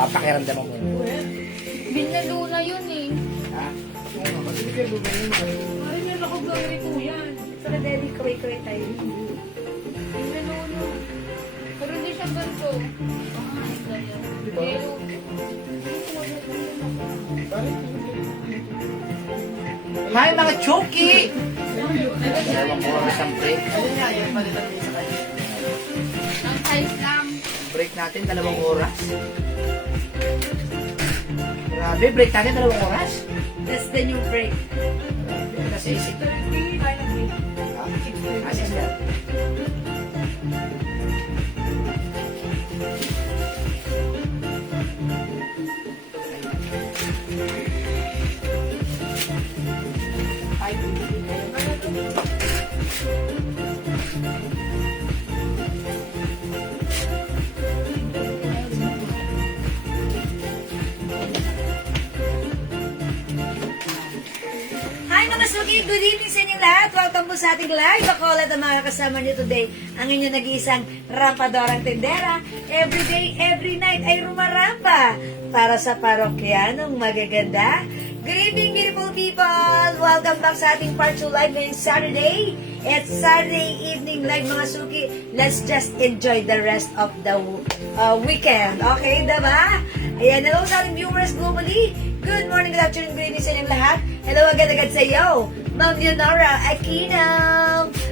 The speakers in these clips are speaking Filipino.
Papakiramdaman mo. Binalo na yun eh. Ha? Ay, meron ako gawin ko yan. Sa kadali, kaway-kaway tayo. Binalo na. Pero hindi siya ganito. Ah, ganyan. Pero, Hi mga Chuki! Dalawang oras ang break. ang size lang. Break natin, 2 oras. Grabe, break natin 2 oras. That's the new break. Kasi isip. Kasi isip. Hi mga suki! Good evening sa inyong lahat! Welcome po sa ating live. Ako ulit ang mga kasama niyo today. Ang inyong nag-iisang rampadorang tendera. Every day, every night ay rumarampa para sa parokyanong magaganda. Good evening, beautiful people! Welcome back sa ating part 2 live ngayong Saturday. It's Saturday evening live mga suki. Let's just enjoy the rest of the weekend. Okay, diba? Ayan, hello sa ating viewers globally. Good morning, good afternoon, good evening sa inyong lahat. Hello agad-agad sa iyo, Ma'am Leonora Aquino,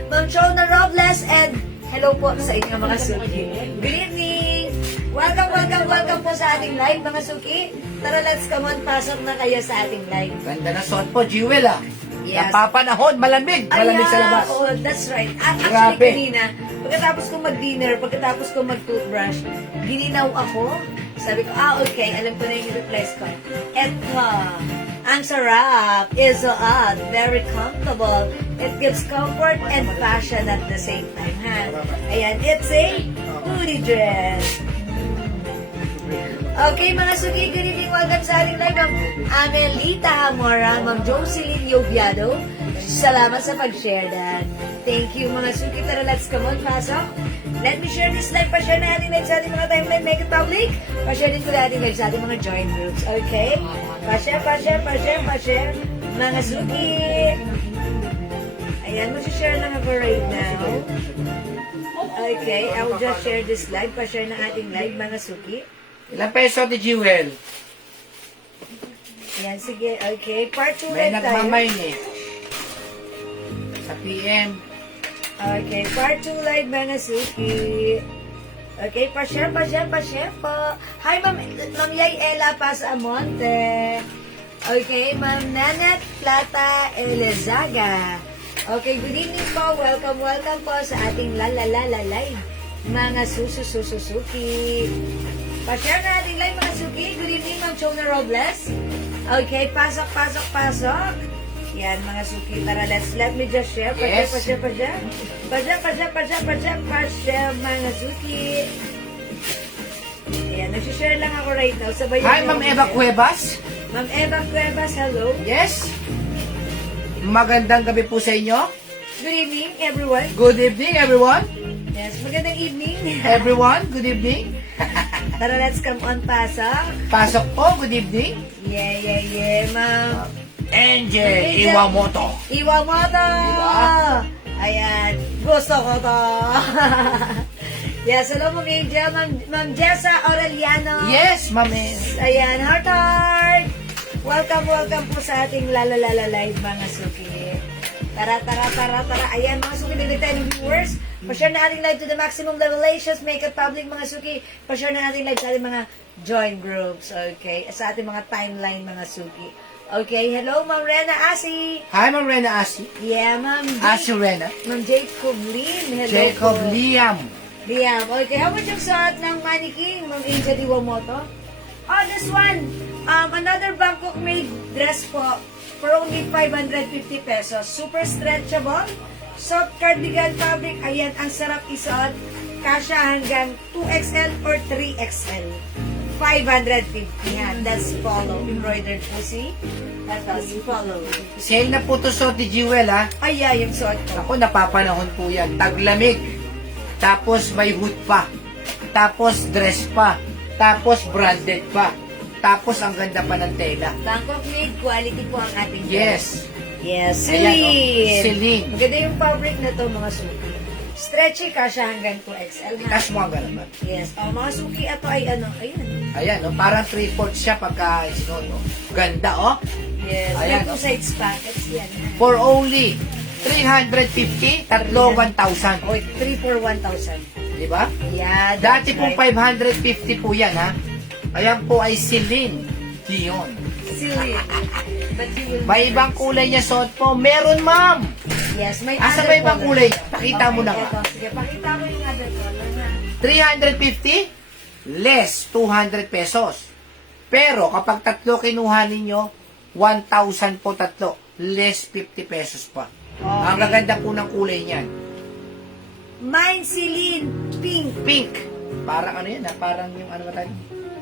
Ma'am Chona Robles, and hello po sa inyong mga suki. Good evening! Welcome, welcome, welcome po sa ating live mga suki. Tara, let's come on, pasok na kayo sa ating live. Ganda na suot po, Jewel ah. Yes. Napapanahon, malamig. Malamig sa labas. Oh, that's right. Actually, Grabe. kanina, pagkatapos kong mag-dinner, pagkatapos kong mag-toothbrush, gininaw ako. Sabi ko, okay, alam ko na yung replies ko. Eto, ang sarap, is so very comfortable. It gives comfort and fashion at the same time, ha? Ayan, it's a hoodie dress. Okay, mga suki, good evening. Welcome sa ating live, Ma'am Amelita Amora, Ma'am Jocelyn Yobiado. Salamat sa pag-share dan. Thank you, mga suki. Tara, let's come on, pasok. Let me share this live. Pa-share na ating live sa ating mga timeline. Make it public. Pa-share din ko na ating live sa ating mga join groups. Okay? Pa-share, pa-share, pa-share, pa-share. Mga suki. Ayan, mag-share lang ako right now. Okay, I will just share this live. Pa-share na ating live, mga suki. Ilang peso ni Jewel? Ayan, sige. Okay, part 2 May live tayo. nagmamain eh. Sa PM. Okay, part 2 live, mga suki. Okay, pa-share, pa-share, pa-share po. Hi, Ma'am Yay Ella Pasamonte. Okay, Ma'am Nanette Plata Elizaga. Okay, good evening po. Welcome, welcome po sa ating lalalala live. Mga susususuki. Pa-share na ating live, mga suki. Good evening, Ma'am Chona Robles. Okay, pasok, pasok, pasok. Yan, mga suki. Tara, let me just share. Pa-share, Yes. pa-share, pa-share. Pa-share, pa-share, pa-share, pa-share, pa-share, mga suki. Ayan, nag-share lang ako right now. Sabay Hi, Ma'am Eva Cuevas. Ma'am Eva Cuevas, hello. Yes. Magandang gabi po sa inyo. Good evening, everyone. Good evening, everyone. Yes, magandang evening. Everyone, good evening. Tara, let's come on, pasok. Pasok po, good evening. Yeah, yeah, yeah, ma'am. Angel Iwamoto. Iwamoto! Diba? Ayan, gusto ko to. Yes, hello, Ma'am Angel. Ma'am Jessa Aureliano. Yes, Ma'am. Ayan, heart, heart. Welcome, welcome po sa ating lalalala live, mga suki. Tara, tara, tara, tara. Ayan, mga suki, nilitayin ng viewers. Pa-share na ating live to the maximum revelations. Make it public, mga suki. Pa-share na ating live sa ating mga join groups. Okay? Sa ating mga timeline, mga suki. Okay, hello, Ma'am Rena Asi. Hi, Ma'am Rena Asi. Yeah, Ma'am Asi Rena. Ma'am Jacob Lynn. Hello Jacob po. Liam. Liam. Okay, how much yung suot ng mannequin, Ma'am Angel Iwamoto? Oh, this one. Another Bangkok made dress po for only 550 pesos. Super stretchable. Soft cardigan fabric. Ayan, ang sarap isuot. Kasya hanggang 2XL or 3XL. 550 yan. That's polo. Embroidered po, see? That's polo. Sale na po to suot ni Jewel ha. Ay, yung suot ko. Ako, napapanahon po yan. Taglamig. Tapos may hood pa. Tapos dress pa. Tapos branded pa. Tapos ang ganda pa ng tela. Bangkok made quality po ang ating Yes. Yes, Ayan, Celine. oh. Celine. Maganda yung fabric na to, mga suki. Stretchy kasha hanggang 2XL ha. Itas mo ang ganaman. Yes. Oh, mga suki, ito ay ano, ayan. Ayan, no? Parang 3/4 siya pagka isinuot, no? Ganda, oh. Yes. Ayan, May two oh. sides pockets yan. Ha? For only 350, tatlo 1,000. O, 3 for 1,000. Di ba? Yeah, Dati that's pong right. 550 po yan, ha? Ayan po ay Celine Dion. Celine. But you will May ibang kulay niya suot po. Meron, ma'am. Yes, may Asa other ba ibang color. kulay? Pakita mo na nga. Ito, sige, pakita mo yung other color ha. 350, less 200 pesos. Pero kapag tatlo kinuha ninyo, 1,000 po tatlo. Less 50 pesos pa. Okay. Ang gaganda po ng kulay niyan. Mine Celine pink. Pink. Parang ano yan, ha? Parang yung ano ba tayo?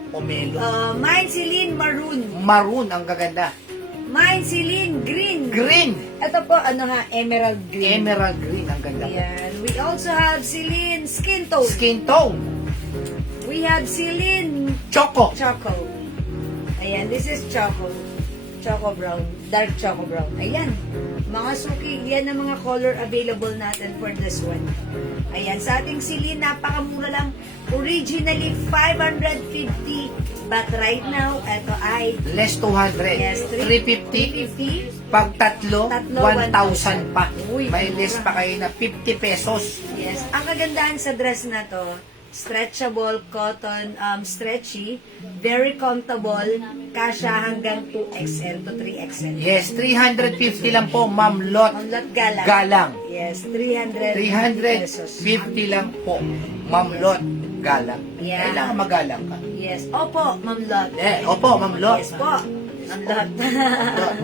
Pomelo. Mine Celine maroon. Maroon ang gaganda. Mine Celine green. Green. Ito po ano ha, emerald green. Emerald green ang ganda. Ayan. We also have Celine skin tone. Skin tone. We have Celine Choco. choco. Ayan, this is choco. Choco brown. Dark choco brown. Ayan. Mga suki, yan ang mga color available natin for this one. Ayan, sa ating Celine, napakamura lang. Originally, 550. But right now, ito ay Less 200. yes, 350. 350. Pag tatlo, Tatlo, 1,000 pa. Uy, May less mura. pa kayo na 50 pesos. Yes. Ang kagandahan sa dress na to, stretchable, cotton, stretchy, very comfortable, kasha hanggang 2XL to 3XL. Yes, 350 lang po, Ma'am Lot. Ang lot galang. Galang. Yes, 300 pesos. 350 lang po, Ma'am Lot. Galang. Yeah. Kailangan magalang ka. Yes. Opo, Ma'am Lot. Opo, Ma'am Lot. Yes po. Ma'am Lot. Lot.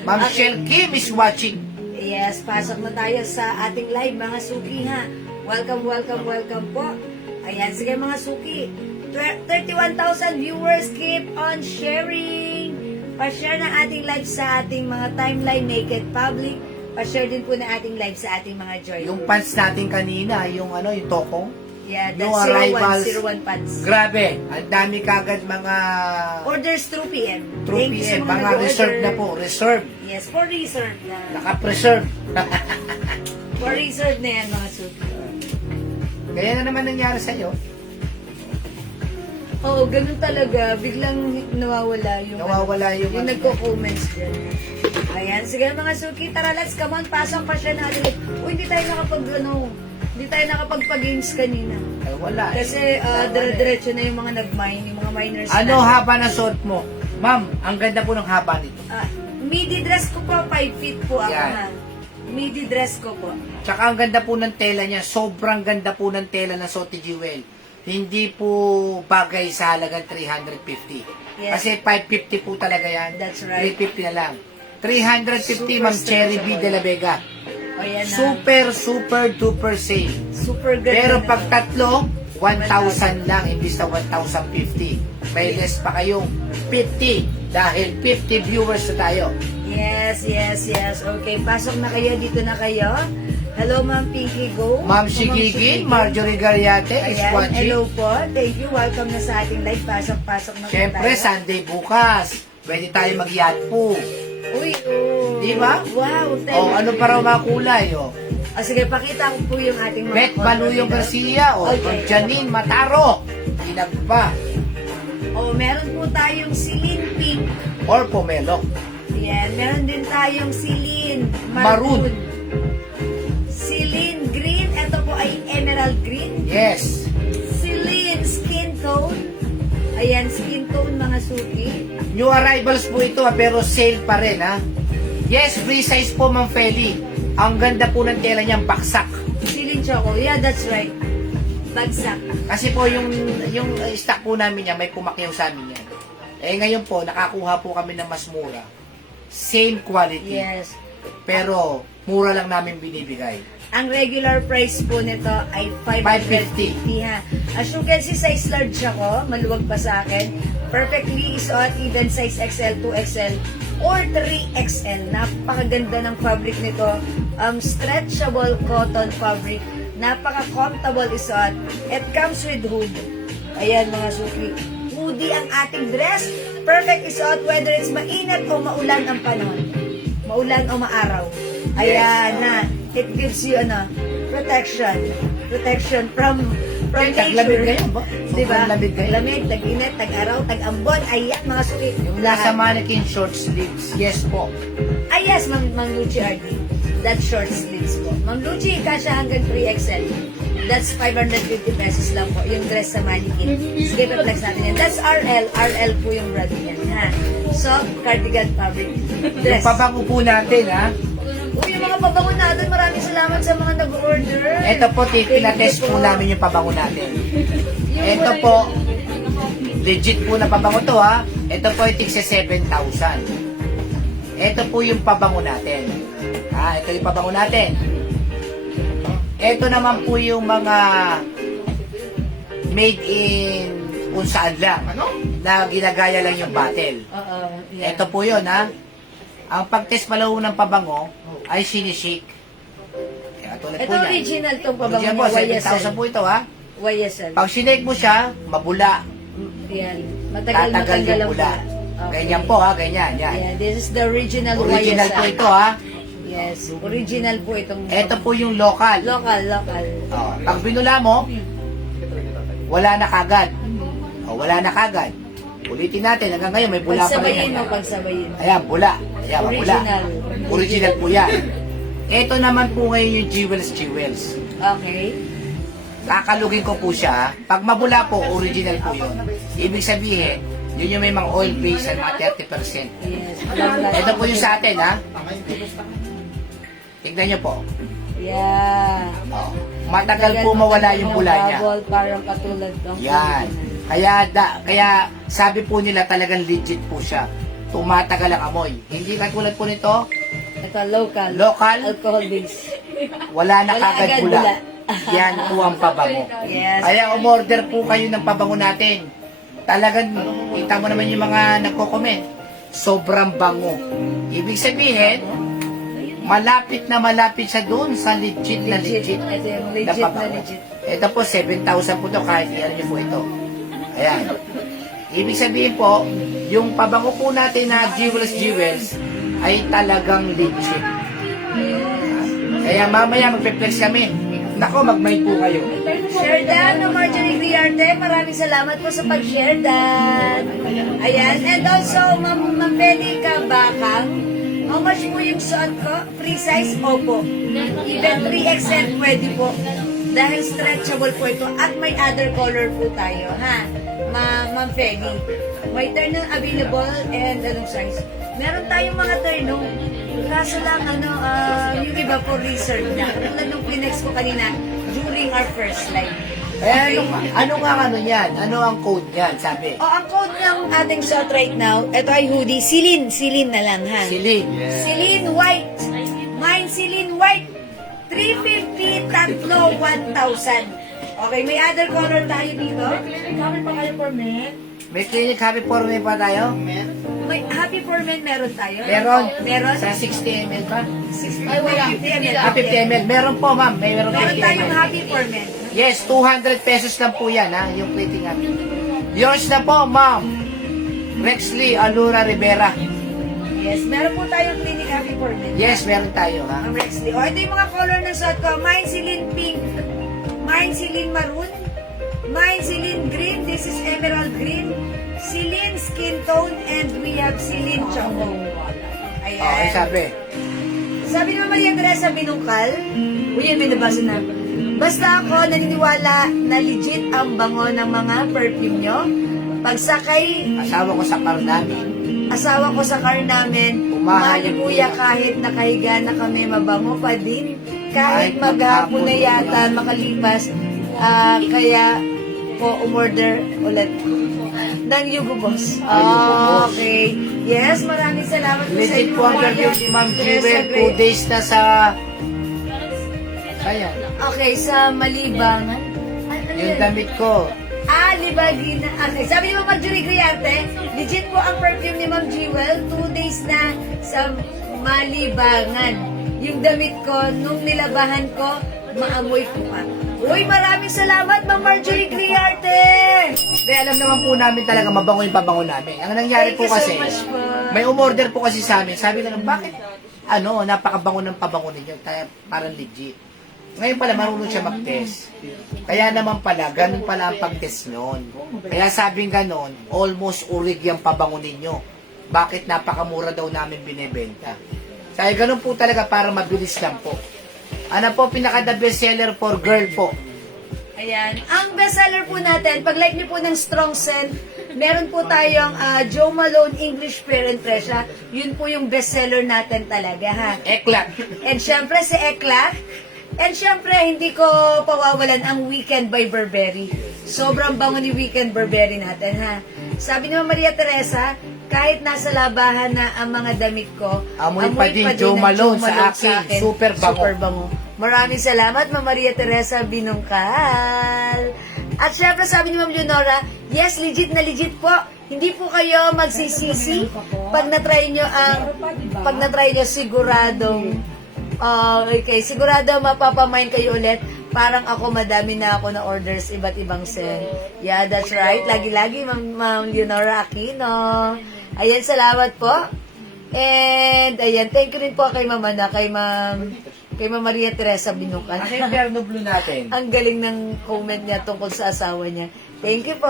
Ma'am Okay. Shell Kim is watching. Yes, pasok na tayo sa ating live, mga suki ha. Welcome, welcome, welcome po. Ayan, sige mga suki. 31,000 viewers, keep on sharing. Pa-share ng ating live sa ating mga timeline, make it public. Pa-share din po ng ating live sa ating mga joy. Yung pants natin kanina, yung ano, yung tokong. Yeah, New that's arrivals. 01 pants. Grabe, ang dami kagad mga Orders through PM. true Thank you sa PM, mga nag-order. reserve na po, reserve. Yes, for reserve na. Naka-preserve. For reserve na yan mga suki. Kaya na naman nangyari sa'yo. Oo, ganun talaga. Biglang nawawala yung Nawawala yung yung ano. nagko-comments dyan. Ayan, sige mga suki, tara, let's come on, pasok pa siya natin. Uy, hindi tayo hindi tayo nakapagpa-games kanina. Ay, wala. Kasi dire-diretso na yung mga nag-mine, yung mga miners Ano natin. haba na suot mo? Ma'am, ang ganda po ng haba nito. Midi dress ko po, 5 feet po ako Yan. ha. Midi dress ko po. Tsaka ang ganda po ng tela niya. Sobrang ganda po ng tela ng Sote Jewel. Hindi po bagay sa halagang 350. Yes. Kasi 550 po talaga yan. That's right. 350 na lang. 350 Ma'am Cherry B de la Vega. O yan na. Super duper sale. Super good. Pero na pag naman. tatlo, 1,000 lang imbis na 1,050. May less pa kayong 50 dahil 50 viewers na tayo. Yes. Okay, pasok na kayo. Dito na kayo. Hello, Ma'am Pinky Go. Ma'am Shigigin, Marjorie Gariate is Ayan, watching. hello po. Thank you. Welcome na sa ating live. Pasok na po Siyempre, tayo. Sunday bukas. Pwede tayo mag-yacht po. Uy, oh. Di ba? Wow. O, ano pa raw mga kulay, o. Sige, pakita ko po yung ating mga Bet Baluyong Garcia, o. Okay. Janine Mataro. Inag pa. Meron po tayong Celine Pink. Or Pomelo. Yan. Meron din tayong Celine Maroon. Celine Green. Ito po ay Emerald Green. Yes. Celine Skin Tone. Ayan, skin tone mga suki. New arrivals po ito, pero sale pa rin, ha. Yes, free size po, Ma'am Feli. Ang ganda po ng tela niyang baksak. Celine Choco. Yeah, that's right. Bagsak. Kasi po yung stock po namin yan, may pumakyaw sa amin yan. Eh ngayon po, nakakuha po kami ng mas mura. Same quality. Yes. Pero, mura lang namin binibigay. Ang regular price po nito ay 550 ha. As you can see, size large ako. Maluwag pa sa akin. Perfectly isuot, even size XL, 2XL, or 3XL. Napakaganda ng fabric nito. Stretchable cotton fabric. Napaka-comfortable isuot. It comes with hood. Ayan mga suki. hoodie ang ating dress. Perfect isuot whether it's mainit o maulan ang panahon. Maulan o maaraw. Ayan na. It gives you protection. Protection from Taglamig nature. kayo ba? Diba? Sobrang lamig kayo. Lamig, tag-init, tag-araw, tag-ambon. Ayan, mga sulit. Yung nasa mannequin short sleeves, yes po. Yes, Mang Luchi RD. That's short sleeves po. Mang Luchi, kasya hanggang 3XL. That's 550 pesos lang po. Yung dress sa mannequin. Sige, pa-flex natin yan. That's RL. RL po yung brand niyan, ha? Soft cardigan fabric Yung dress. pabango po natin, ha? Uy, yung mga pabango natin, maraming salamat sa mga nag-order. Ito po, pinatest po namin yung pabango natin. Ito po, legit po na pabango to, ha? Ito po ay tigsa 7,000. Ito po yung pabango natin. Ito yung pabango natin. Ito naman po yung mga made in kung saan lang. Na ginagaya lang yung bottle. Oo, yeah. Ito po yun, ha? Ang pag-test pala ng pabango ay sinishake. Kaya tulad Ito po yan. original tong pabango Original po, niya, 7,000 po ito, ha? YSL. Pag sinake mo siya, mabula. Yan. Matagal Tatagal yung ang bula. Okay. Ganyan po, ha? Ganyan, yan. Yeah, this is the original Original YSL. po ito, ha? Yes, original po itong... Ito po yung local. Local. Oh, pag binula mo, wala na kagad. Wala na kagad. Ulitin natin, hanggang ngayon may bula pa rin. Pagsabayin. Ayan, bula. Ayan, mabula. Original. Original po yan. Ito naman po ngayon yung Jewels. Okay. Kakalugin ko po siya. Pag mabula po, original po yun. Ibig sabihin, yun yung may mga oil base at mga 30%. Yes. Ito po yung sa atin, ha? Tignan nyo po. Yeah. Oh. Matagal po mawala yung bula niya. Bubble, parang katulad ng... Yan. Kaya sabi po nila talagang legit po siya. Tumatagal ang amoy. Hindi katulad po nito, Ito, local. Local. Alcohol base. wala na Wala kagad agad bula. bula. Yan po ang pabango. Yes. Kaya umorder po kayo ng pabango natin. Talagang, kita mo naman yung mga nagko-comment. Sobrang bango. Ibig sabihin, malapit siya doon sa legit na legit. Ito yung na legit na pabango. legit. Ito po, 7,000 po ito kahit iyan niyo po ito. Ayan. Ibig sabihin po, yung pabango po natin na Jewels ay talagang legit. Kaya mamaya magpe-flex kami. Nako, mag-mind po kayo. Share Dan ng Marjorie Riarte. Maraming salamat po sa pag-share, Dan. Ayan. And also, Ma'am Pelica Bakang. How much po yung suot ko? Free size? Opo. Even 3XL pwede po. Dahil stretchable po ito. At may other color po tayo, ha? Ma'am Peli. May ternong available and anong size? Meron tayong mga ternong. Kaso lang, yung iba po reserve na. Tulad nung Kleenex ko kanina during our first live. Eh, ano nga yan? Ano ang code yan, sabi? Ang code ng ating suot right now, ito ay hoodie. Celine na lang, ha? Silin. Celine White. Mine Celine White. 350, tatlo, 1,000. Okay, may other color tayo dito. Kami pa kayo for men. May clinic happy for me pa tayo? May happy for men meron tayo. Meron? Sa 60 ml ba? Ay, wala. 50 ml. 50 ml. Meron po, ma'am. Meron Meron 50 tayong ml. happy for men. Yes, 200 pesos lang po yan, ha? Yung plating namin. Yours na po, ma'am. Rexley Alura Rivera. Yes, meron po tayong clinic happy for men. Yes, meron tayo, ha? Ang Rexley. Ito yung mga color ng suot ko. Mine Celine Pink. Mine Celine Maroon. Mine Celine Green. This is Emerald Green. Celine Skin Tone. And we have Celine Choco. Ayan. Okay, sabi. Sabi naman Maria Teresa Binungkal. Uy, yan, may nabasa na. Basta ako naniniwala na legit ang bango ng mga perfume nyo. Pagsakay, Asawa ko sa car namin. asawa ko sa car namin, Umahayag kuya kahit nakahiga na kami, mabango pa din. Kahit maghapon na yata makalipas, kaya po umorder ulit ng Yugo Boss. Yugo Boss. Okay. Yes, maraming salamat po sa Legit inyo. po ang review ni Ma'am Jewel. 2 days na sa... Ayan. Okay, sa Malibangan. Yung damit ko. Libagina. Okay, sabi ni Ma'am Marjorie Griarte, legit po ang perfume ni Ma'am Jewel, 2 days na sa Malibangan. Yung damit ko, nung nilabahan ko, maamoy po pa. Uy, maraming salamat, Ma'am Marjorie Criarte. Hindi, alam naman po namin talaga mabango yung pabango namin. Ang nangyari Thank po you so kasi, much po. may umorder po kasi sa amin. Sabi na, bakit, napakabango ng pabango ninyo? Parang legit. Ngayon pala, marunong siya mag-test. Kaya naman pala, ganun pala ang pag-test nun. Kaya sabing ganun, almost urig yung pabango ninyo. Bakit napakamura daw namin binibenta? Kaya ganun po talaga para mabilis lang po. Ano po, pinaka-the best seller for girl po? Ayan. Ang bestseller po natin, pag like niyo po ng strong scent, meron po tayong Joe Malone English Pear and Fresha. Yun po yung bestseller natin talaga, ha? Eklat. And syempre si Ekla. And syempre, hindi ko pawawalan ang Weekend by Burberry. Sobrang bango ni Weekend Burberry natin, ha? Sabi ni Maria Teresa, kahit nasa labahan na ang mga damit ko, Amoy pa din Joe ng Malone sa akin. Super bango. Super bango. Maraming salamat, Ma'am Maria Teresa Binungkal. At syempre, sabi ni Ma'am Leonora, yes, legit na legit po. Hindi po kayo magsisisi pag na-try nyo siguradong okay, sigurado mapapamind kayo ulit. Parang ako, madami na ako na orders, iba't ibang scent. Yeah, that's right. Lagi-lagi, Ma'am Leonora Aquino. Ayan, salamat po. And, ayan, thank you rin po kay Ma'am kay Ma'am Maria Teresa Binungkal. Ano yung Perno Blue natin? Ang galing ng comment niya tungkol sa asawa niya. Thank you po.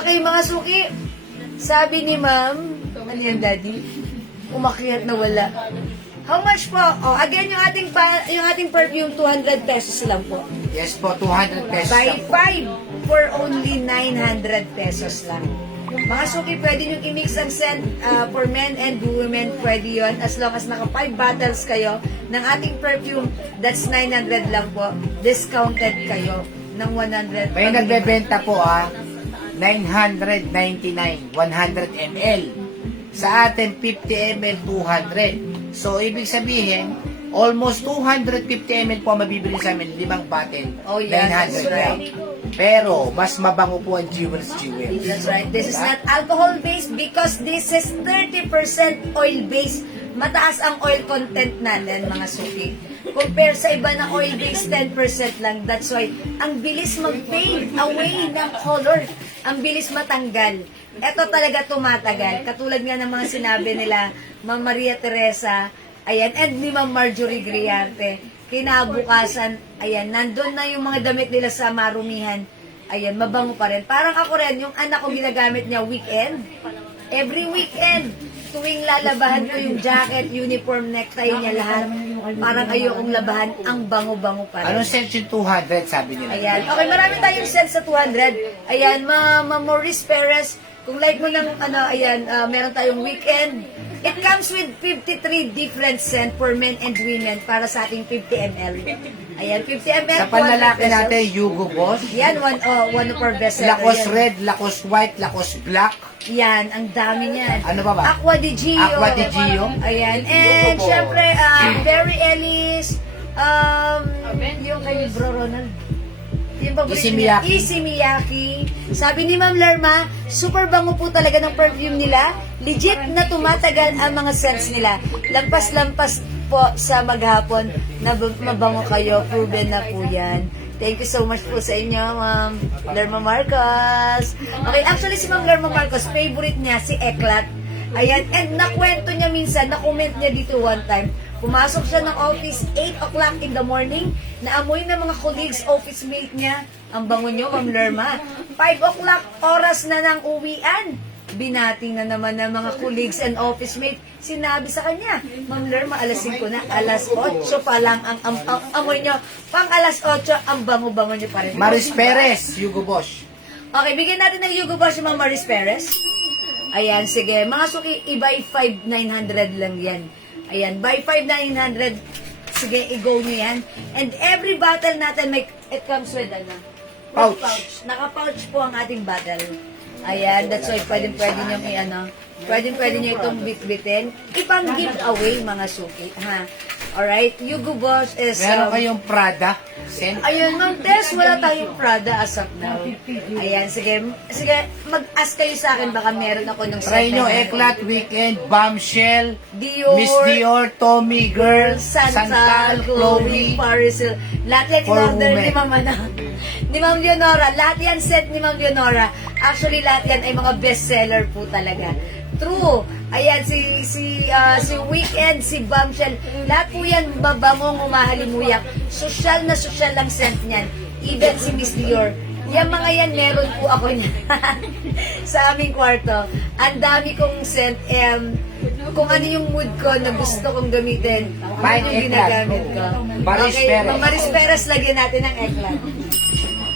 Okay, mga suki. Sabi ni Ma'am, ano yan, Daddy? Umakyat na wala. How much po? Oh, again, yung ating perfume, 200 pesos lang po. Yes po, 200 pesos Buy lang po. 5 for only 900 pesos lang. Mga suki, pwede nyo i-mix ang scent for men and women, pwede yon as long as naka 5 bottles kayo ng ating perfume, that's 900 lang po. Discounted kayo ng 100. May nagbebenta po 999, 100 ml. Sa atin, 50 ml, 200. So, ibig sabihin, almost 250 ml po ang mabibili sa amin, 5 bottle, Oh, yeah, 900 that's lang. right. Pero, mas mabango po ang Jewels Jewels. That's right. This is not alcohol-based because this is 30% oil-based. Mataas ang oil content natin, mga suki. Compare sa iba na oil-based, 10% lang. That's why, ang bilis mag-fade away ng color. Ang bilis matanggal. Ito talaga tumatagal. Katulad nga ng mga sinabi nila, Ma'am Maria Teresa, ayan, and ni Ma'am Marjorie Criarte. Kinabukasan, ayan, nandun na yung mga damit nila sa marumihan. Ayan, mabango pa rin. Parang ako rin, yung anak ko ginagamit niya weekend. Every weekend, tuwing lalabahan ko yung jacket, uniform, necktie niya lahat. Parang ayokong labahan, ang bango-bango pa rin. Anong scent yung 200, sabi nila? Ayan. Okay, marami tayong scent sa 200. Ayan, Ma'am Maurice Perez, kung like mo ng, ayan, meron tayong weekend. It comes with 53 different scent for men and women para sa ating 50 ml. Ayan, 50 ml. Sa panlalaki 200 pesos. natin, Hugo Boss, Yan, one of our best seller. Lacoste yan. Red, Lacoste White, Lacoste Black. Yan, ang dami niyan. Ano ba ba? Aqua di Gio. Aqua di Gio. Ayan. And, syempre, Berry Ellis, yung kay Bro Ronald. Yung paborito Issey niya, Miyake. Issey Miyake. Sabi ni Ma'am Lerma, super bango po talaga ng perfume nila. Legit na tumatagal ang mga scents nila. Lampas-lampas po sa maghapon na mabango kayo. Proven na po yan. Thank you so much po sa inyo, Ma'am Lerma Marcos. Okay, actually si Ma'am Lerma Marcos, favorite niya si Eklat. Ayan, and nakwento niya minsan, na-comment niya dito one time, pumasok siya ng office 8 o'clock in the morning, naamoy ng mga colleagues, office mate niya, ang bango niyo, Ma'am Lerma. 5 o'clock, oras na ng uwian. Binating na naman ng mga colleagues and office mate. Sinabi sa kanya, Ma'am Lerma, alas 5 na, alas 8 pa lang ang amoy niyo. Pang alas 8, ang bango-bango niyo pa rin. Maris Perez, Hugo Boss. Okay, bigyan natin ng Hugo Boss yung Ma'am Maris Perez. Ayan, sige. Mga suki, i-buy 5,900 lang yan. Ayan, buy 5,900. Sige, i-go nyo yan. And every bottle natin, it comes with, Pouch. Naka-pouch po ang ating bottle. Ayan, that's why pwede nyo pwede nyo itong bitbitin. Ipang giveaway, mga suki. Ha? Alright? Hugo Boss is... Meron kayong Prada scent? Ayun, Ma'am Tess, wala tayong Prada as of now. Ayan, sige. Sige, mag-ask kayo sa akin, baka meron ako ng Try set nyo, na- Eclat, Weekend, Bombshell, Dior, Miss Dior, Tommy Girl, Santal, Chloe, Paris Hill. Lahat yan For in-order ni women. Ma'am ano, ni Ma'am Leonora. Lahat yan set ni Ma'am Leonora. Actually, lahat yan ay mga bestseller po talaga. True. Ayan, si Weekend, si Bombshell. Lahat po yan babangong umahalimuyak. Sosyal na sosyal ang scent niyan. Even si Miss Dior. Yung mga yan, meron po ako niyan. Sa aming kwarto. Ang dami kong scent. Kung ano yung mood ko na gusto kong gamitin, Mine, ano yung Eclat. ginagamit ko. Maris Okay, Perez. Maris Perez, lagyan natin ng Eclat.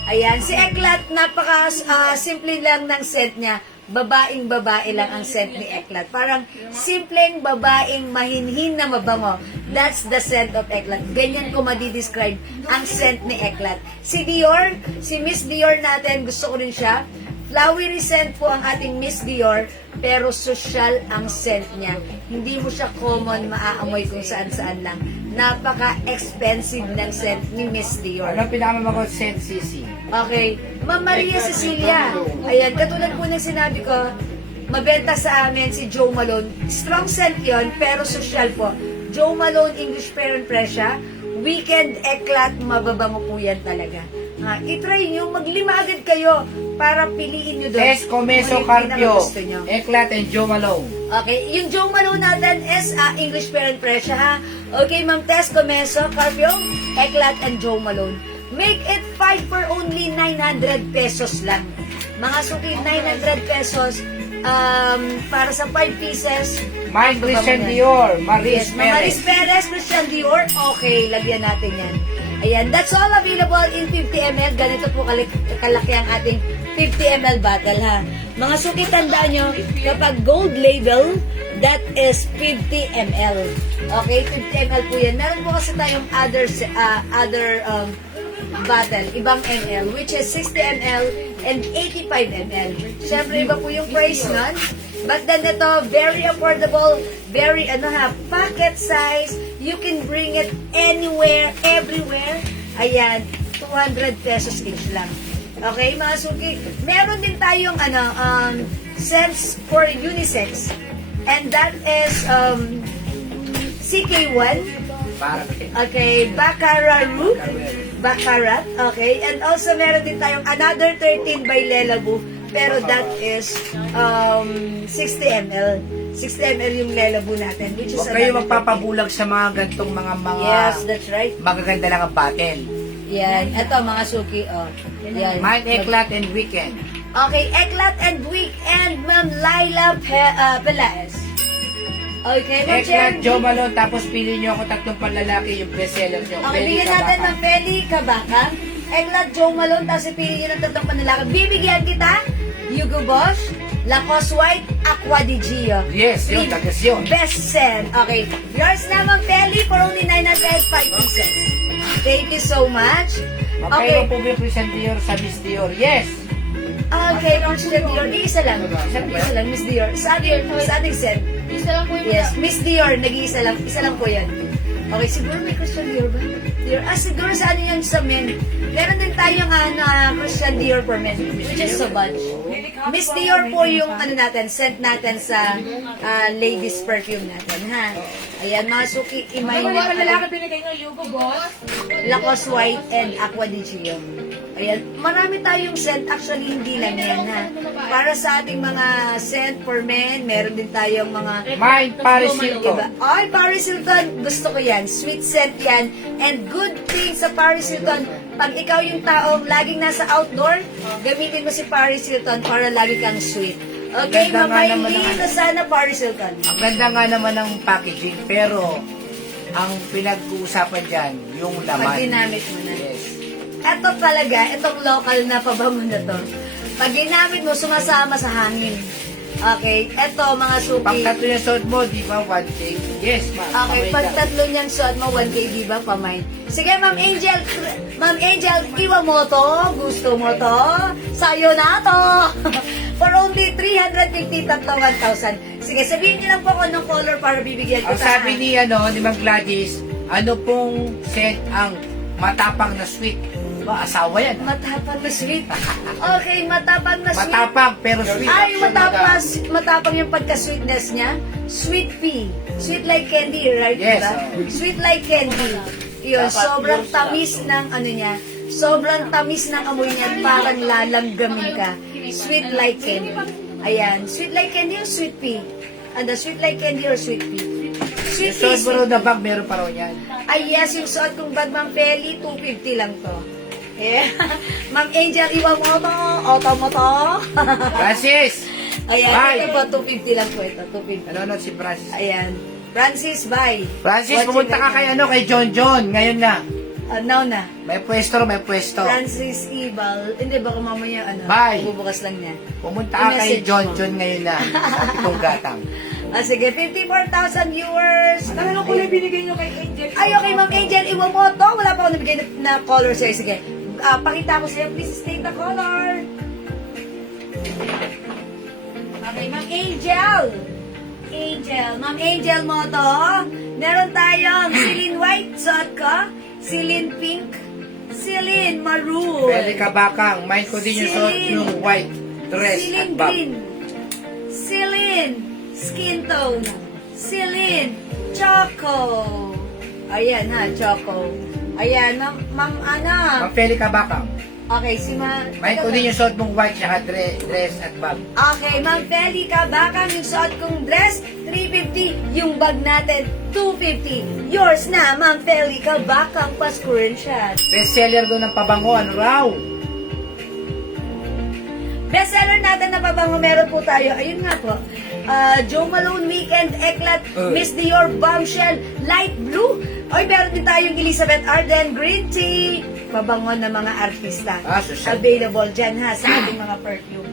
Ayan, si Eclat, napaka simple lang ng scent niya. Babaeng babae lang ang scent ni Eclat. Parang simpleng babaeng mahinhin na mabango. That's the scent of Eclat. Ganyan ko madidescribe ang scent ni Eclat. Si Dior, si Miss Dior natin, gusto ko rin siya. Flowery scent po ang ating Miss Dior, pero social ang scent niya. Hindi mo siya common maaamoy kung saan-saan lang. Napaka-expensive ng scent ni Miss Dior. Ano pinakamagod scent, Sisi? Okay. Ma'am Maria Cecilia. Ayan, katulad po ng sinabi ko, mabenta sa amin si Joe Malone. Strong scent yon pero social po. Joe Malone, English Parent Pressure. Weekend Eclat, mababango po yan talaga. I-try nyo, maglima agad kayo para piliin nyo doon. Escomeso Kung ano yung Carpio, pinakagusto nyo. Eclat and Joe Malone. Okay, yung Joe Malone natin is English Parent Pressure, ha? Okay, Ma'am Tess Comeso, Carpio, Eclat, and Joe Malone. Make it 5 for only 900 pesos lang. Mga suki, 900 pesos para sa 5 pieces. Mine, Christian Dior, Maris Yes, Maris Perez. Perez, Christian Dior. Okay, lagyan natin yan. Ayan, that's all available in 50 ml. Ganito po kalaki ang ating 50 ml bottle, ha. Mga suki, tandaan nyo, kapag gold label, that is 50 ml. Okay, 50 ml po yan. Meron po kasi tayong other bottle, ibang ml, which is 60 ml and 85 ml. Siyempre, iba po yung price nun. But then ito, very affordable, very pocket size. You can bring it anywhere, everywhere. Ayan, 200 pesos each lang. Okay, mga suki. Meron din tayong scents for unisex. And that is CK1. Okay, Baccarat. Okay, and also meron din tayong another 13 by Lelabu. Pero that is 60 ml. 60 ml yung Lelabu natin. Which is Huwag kayo another magpapabulag sa mga gantong mga 13. Yes, that's right. magaganda lang ang bottle. Yan. Ito, mga suki. Oh. Yan. Mine, Eclat and Weekend. Okay, Eclat and Weekend, Ma'am Laila Pelaez. Okay, Ma'am Eclat, Cherry. Joe Malone, tapos pili nyo ako tatlong panlalaki yung bestseller nyo. Okay, Pwede bigyan ka natin baka. ng Feli Kabaka. Eclat, Joe Malone, tapos pili nyo ng tatlong panlalaki. Bibigyan kita, Hugo Boss, Lacoste White, Aqua di Gio. Yes, yun, tagas yun. Best send. Okay, yours na, Ma'am Feli, for only 905 pieces. Thank you so much. Magkaiba Okay. po ba yung Christian Dior sa Miss Dior? Yes! Okay, Christian Dior, isa lang. Isa lang, Miss Dior. Sa ating set. Isa lang po yung Yes, Miss Dior, nag-iisa lang. Isa lang po yan. Okay, siguro may Christian Dior ba? Dior. Siguro sa ano yan sa men. Meron din tayong Christian Dior for men, which is so bunch. Miss Dior po yung natin, scent natin sa ladies perfume natin, ha? Ayan, mga suki, imay Ano ba lalaki binigay ng Hugo Boss? Lacoste White and Aqua di Gio. Ayan, marami tayong scent. Actually, hindi lang yan, ha? Para sa ating mga scent for men, meron din tayong mga Mine, Paris Hilton. iba. Ay, Paris Hilton, gusto ko yan. Sweet scent yan. And good thing sa Paris Hilton, pag ikaw yung taong laging nasa outdoor, gamitin mo si Paris Hilton para lagi kang sweet. Okay, Ganda nga naman mamay ng- na sana Paris Hilton. Ang ganda nga naman ng packaging, pero ang pinag-uusapan dyan, yung Pag laman. ginamit mo na. Yes. Ito talaga, itong local na pabango na to. Pag ginamit mo, sumasama sa hangin. Okay, ito mga suki. Pang tatlo yung suot mo, di ba, 1K? Yes, ma'am. Okay, Kamay pag lang. tatlo niyang suot mo, 1K, di ba, pamain? Sige, Ma'am Angel, iwa mo to, gusto mo to, sa'yo na to. For only 350, tatlong 1,000. Sige, sabihin niyo lang po kung anong color para bibigyan ko Ang sabi ni Mang Gladys, Ano pong scent ang matapang na sweet? Ba, asawa yan. Matapang na sweet. Okay, matapang na sweet. Matapang pero sweet. Ay, matapang yung pagka-sweetness niya. Sweet pea. Sweet like candy, right? Yes, Diba? Sweet like candy. Yun, sobrang tamis ng ano niya. Sobrang tamis ng amoy niya. Parang lalanggamin ka. Sweet like candy. Ayan. Sweet like candy or sweet pea? Ano, sweet like candy or sweet pea? Sweet So, pea. bro, the bag, meron pa raw yan. Ay, yes, yung suot kong bag, Ma'am Feli, 250 lang to. Yeah. Ma'am Angel, iwan mo to. Auto mo to. Francis! Ayan, Bye. ito po, 250 lang po ito. 250. Nanonood si Francis. Ayan. Francis, bye. Francis, Watching pumunta ka right kay kay John John. Ngayon na. now. Now na. May pwesto, may pwesto. Francis Ibal. Hindi, baka mamaya, Bye. bubukas lang niya. Pumunta ka kay I-message John mo. John ngayon na. Sa Pitong Gatang. Sige, 54,000 viewers. Ano ko lang binigay nyo kay Angel? Ay, okay, Ma'am Angel, iwan mo to. Wala pa ako nabigay na color sa'yo. Sige, pakita ko sa'yo. Please state the color. Okay, Ma'am Angel. Ma'am Angel mo to. Meron tayong Celine White, suot ko. Celine Pink. Celine Maroon. Pwede ka bakang. Mind ko din yung suot yung white dress at Celine bag. Green. Celine Skin Tone. Celine Choco. Ayan ha, Choco. Ayan, Ma'am Ana. Ma'am Feli ka bakang. Okay, si Mind ko din yung suot mong white tsaka dress at bag. Okay, Ma'am Feli ka baka yung suot kong dress, 350. Yung bag natin, 250. Yours na, Ma'am Feli ka baka pa-screenshot. Bestseller doon ng pabango. Ano raw? Bestseller natin na pabango, meron po tayo. Ayun nga po. Joe Malone Weekend Eclat, Miss Dior Bombshell, Light Blue. Oy, meron din tayong Elizabeth Arden Green Tea. Pabango ng mga artista. Social. Available dyan ha, sa ating mga perfume.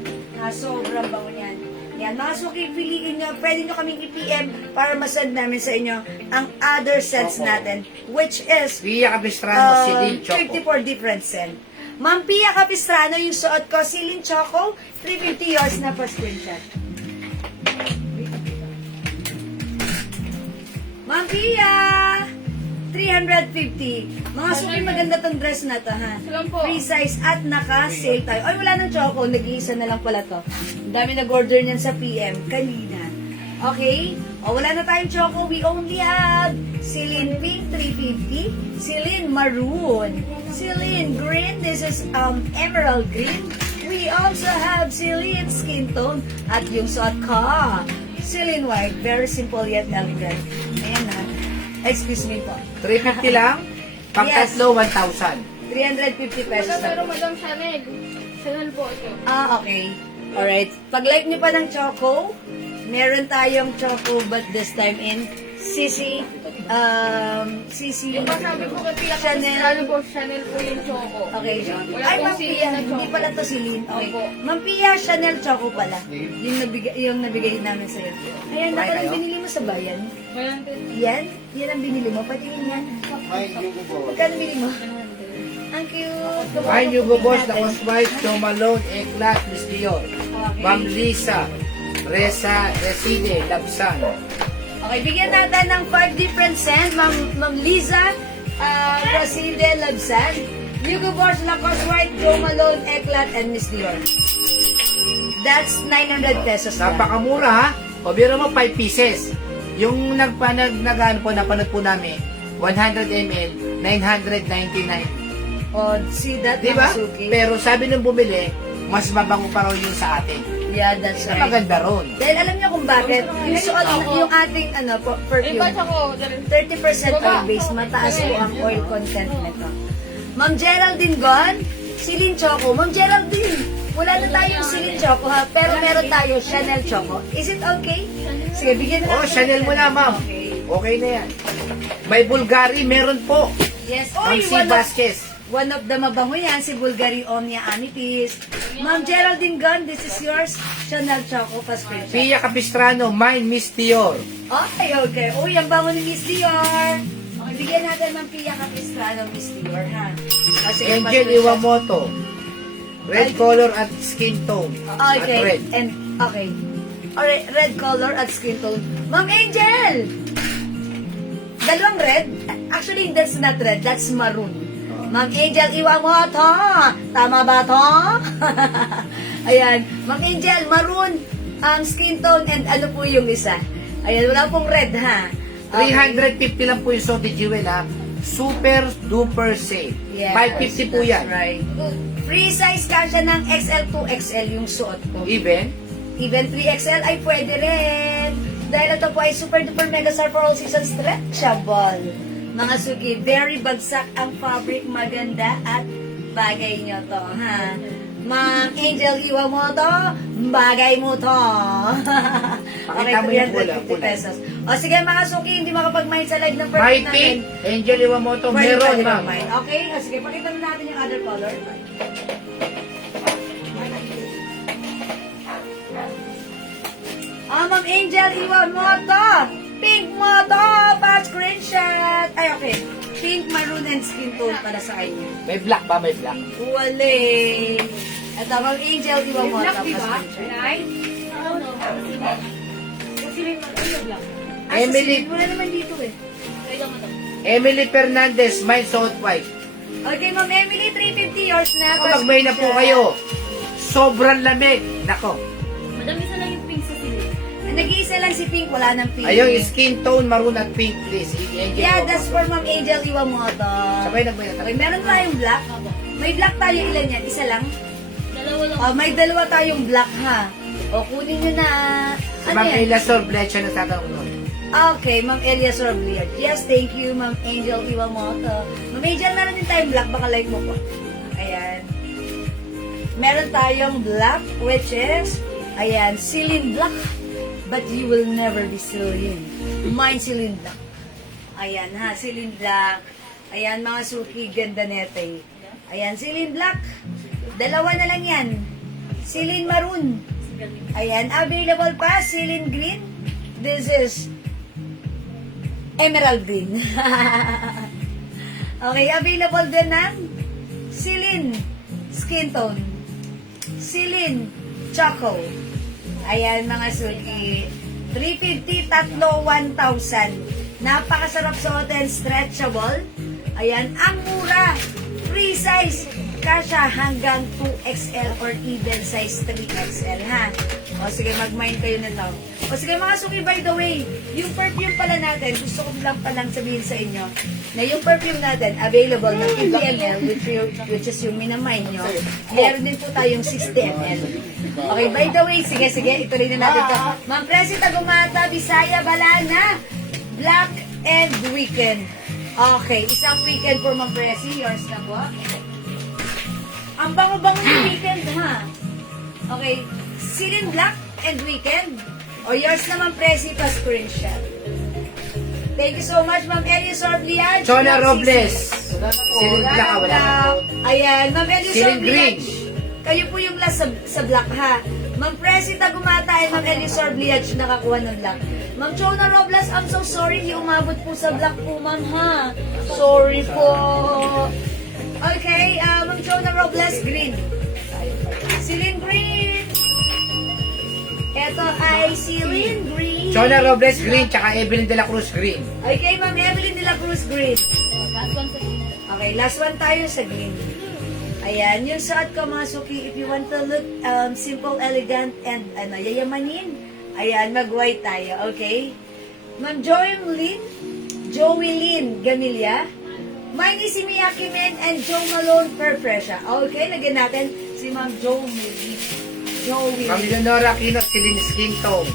Sobrang bango niyan. Yan, mga suki, piliin nyo. Pwede nyo kaming i-PM para masend namin sa inyo ang other scents natin, which is Pia Capistrano, Celine Choco. 54 different scent. Ma'am Pia Capistrano, yung suot ko, Celine Choco, 350 yours na for screenshot. Ma'am Pia! 350. Mga super maganda tong dress na to, ha? Salam po. Free size at naka-sale tayo. Ay, wala nang Choco. Nag-iisa na lang pala to. Ang dami nag-order niyan sa PM kanina. Okay? O, wala na tayong Choco. We only have Celine Pink 350, Celine Maroon, Celine Green. This is Emerald Green. We also have Celine Skin Tone at yung suot ko, Celine White. Very simple yet elegant. Ayan na. Excuse me po. 350 lang? Pag Yes. tatlo, 1,000. 350 pesos na. Pero Madam Chanel. Chanel po ito. Okay. Alright. Pag like niyo pa ng Choco, meron tayong Choco but this time in Sisi, Yung pasabi ko kay Pia Chanel. Capistrano po, Chanel po yung choco. Okay. Wala Ay, pong Ma'am Celine Pia. na Choco. Hindi pala to Celine. Okay. Opo. Ma'am Pia, Chanel Choco pala. Yung nabigay namin sa'yo. Ayan, Kumain dapat kayo? binili mo sa bayan. Mayroon din. Yan? Yan ang binili mo. Patingin yan. Magkano binili mo? Ang cute. Ay, Hugo Boss, na White, Joe Malone, Eclat, Miss Dior. Okay. Ma'am Lisa, Reza, Reside, Labsan. Okay, bigyan natin ng 5 different scent. Ma'am Liza, Roside, Labsan, Hugo Boss, Lacoste White, Joe Malone, Eclat, and Miss Dior. That's 900 pesos lang. Napakamura ha. O biro mo 5 pieces. Yung napanood po namin, 100 ml, 999. Oh, see that, Di ba? Masuki? Pero sabi nung bumili, mas mabango pa raw yung sa atin. Yeah, that's Mas right. maganda ron. Dahil alam niyo kung bakit, yung suot, yung ating Eh, ba't perfume, ako? 30% oil base, mataas po ang oil content nito. Ma'am Geraldine Gon, Celine Choco. Ma'am Geraldine, wala na tayong Celine Choco ha, pero meron tayo Chanel Choco. Is it okay? Sige, bigyan na Oh, Chanel mo na, ma'am. Okay. Okay na yan. May Bulgari, meron po. Yes. Ma'am Oy, C. Vasquez. one of the mabango yan, si Bulgari Omnia Amethyst. Ma'am Geraldine Gon, this is yours. Chanel Choco, pa-screenshot. Pia Capistrano, mine, Miss Dior. Okay, okay. Uy, ang bango ni Miss Dior. Okay, bigyan natin ng Pia Capistrano, Miss Dior, ha? Kasi Angel Iwamoto. Red color at skin tone. At Okay, red. and, okay. Alright, red color at skin tone. Ma'am Angel! dalawang red. Actually, that's not red. That's maroon. Ma'am Angel Iwamoto. Tama ba to? Ayan. Ma'am Angel, maroon ang skin tone and ano po yung isa? Ayan, wala pong red ha. 350 lang po yung Sodi Jewel ha. Super duper safe. Yes, 550 po yan. that's right. Free size kasya ng XL to XL yung suot ko. Even? Even 3XL ay pwede rin. Dahil ito po ay super duper mega star for all seasons stretchable. Mga suki, very bagsak ang fabric, maganda at bagay nyo to, ha? Ma'am Angel Iwamoto, bagay mo to. Pakita mo yung pula, 350 pesos. O sige mga suki, hindi makapag-mind sa live ng perfume May natin. pink, Angel Iwamoto, Pwede meron pwede ma'am. mag-mind. Okay, o sige, pakita mo natin yung other color. Ma'am Angel Iwamoto, pink moto, pa-screenshot. Ay, okay. Pink, maroon, and skin tone para sa kanya. May black ba? May black. Wale. Ito, Ma'am Angel Iwamoto, Black, di ba? pa-screenshot. Right? Kasi may black. Emily, Wala naman dito eh. Emily Fernandez, mine sold white. Okay, Ma'am Emily, 350 yours na. Kapag may na po kayo, sobrang lamig. Nako. Madami sa lang yung pink sa sili. Nag-iisa lang si Pink, wala nang Pink. Ayun, skin tone, maroon at pink, please. Angel Yeah, that's Iwamoto. for Ma'am Angel Iwamoto. Sabay nagbay na Okay, meron tayong black. May black tayo, ilan yan? Isa lang? Dalawa lang. Oh, may dalawa tayong black ha. O, kunin nyo na. Si Ano Ma'am yan? Ella Sorblecha na tatanong nun. Okay, Ma'am Elia Sorbliad. Yes, thank you, Ma'am Angel Iwamoto. Ma'am Angel, meron din tayong black. Baka like mo po. Ayan. Meron tayong black, which is, ayan, Celine Black. But you will never be Celine. Mine, Celine Black. Ayan ha, Celine Black. Ayan, mga suki, ganda nete. Ayan, Celine Black. Dalawa na lang yan. Celine Maroon. Ayan, available pa, Celine Green. This is Emerald Green. Okay, available din ng Celine Skin Tone. Celine Choco. Ayan, mga suki. 350, tatlo, 1,000. Napakasarap suotin, stretchable. Ayan, ang mura. Free size. Kasha hanggang 2XL or even size 3XL, ha? O sige, mag-mind kayo nito. O sige, mga suki, by the way, yung perfume pala natin, gusto ko lang palang sabihin sa inyo, na yung perfume natin, available ng 50 ml, which is yung minamind nyo. Meron din po tayong 60 ml. Okay, by the way, sige, ituloy na natin ito. Ma'am Presi Tagumata, Bisaya, Balana, Black and Weekend. Okay, isang weekend for Ma'am Presi, yours na po. Ang bango-bango yung weekend, ha? Okay, Celine Black and Weekend. O yours naman, Presi, pa-screenshot. Thank you so much, Ma'am Elias Orbliad. Chona Robles. Celine Black, wala na po. Ayan, Ma'am Elias Celine Orbliad. Green. Kayo po yung last sa black, ha? Ma'am Presi Tagumata and Ma'am Elias Orbliad nakakuha ng black. Ma'am Chona Robles, I'm so sorry, hindi umabot po sa black po, ma'am, ha? Sorry po. Okay, Ma'am Chona Robles, green. Celine Green. Ito ay Celine Green. Chona Robles green, tsaka Evelyn De La Cruz green. Okay, Ma'am Evelyn De La Cruz, green. Last one sa sili. Okay, last one tayo sa green. Ayan, yung suot ko, mga suki, if you want to look simple, elegant, and yayamanin, ayan, mag-white tayo, okay? Ma'am Joey Lynn Gamilya. Mine is si Miyaki Men and Joe Malone Perfresha. Okay, lagyan natin si Ma'am Joey Ma'am Lynn. Leonora Aquino, Celine Skin Tone.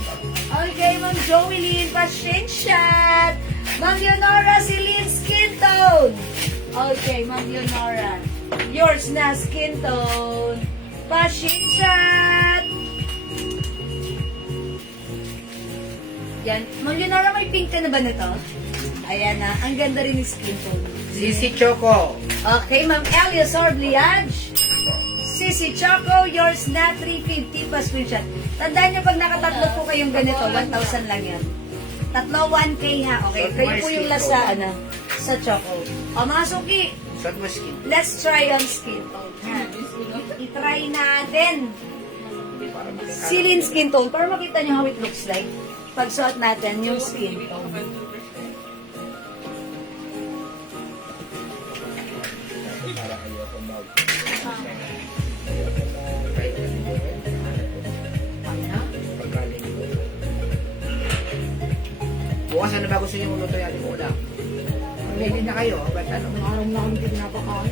Okay, Ma'am Joey Lynn, pa-screenshot. Ma'am Leonora, Celine Skin Tone. Okay, Ma'am Leonora. Yours na, Skin Tone. Pa-screenshot. Yan. Ma'am Leonora, may pink ka na ba nito? Ayan na, ang ganda rin ng skin tone. Sisi Choco. Okay, Ma'am Elias Orbliad. Sisi Choco, yours na 350 pa screenshot. Tandaan nyo, pag nakatatlo po kayong ganito, 1,000 lang yan. Tatlo, 1K ha. Okay, kayo po yung last sa Choco. O mga suki, Suot mo skin. let's try on skin tone. Ha? I-try natin. Celine skin tone para makita nyo how it looks like. Pag suot natin yung skin tone. Bukas ano ba gusto niyo luto yan? Ulam. Ready na kayo. Ba't ano? Araw na kami din napakain.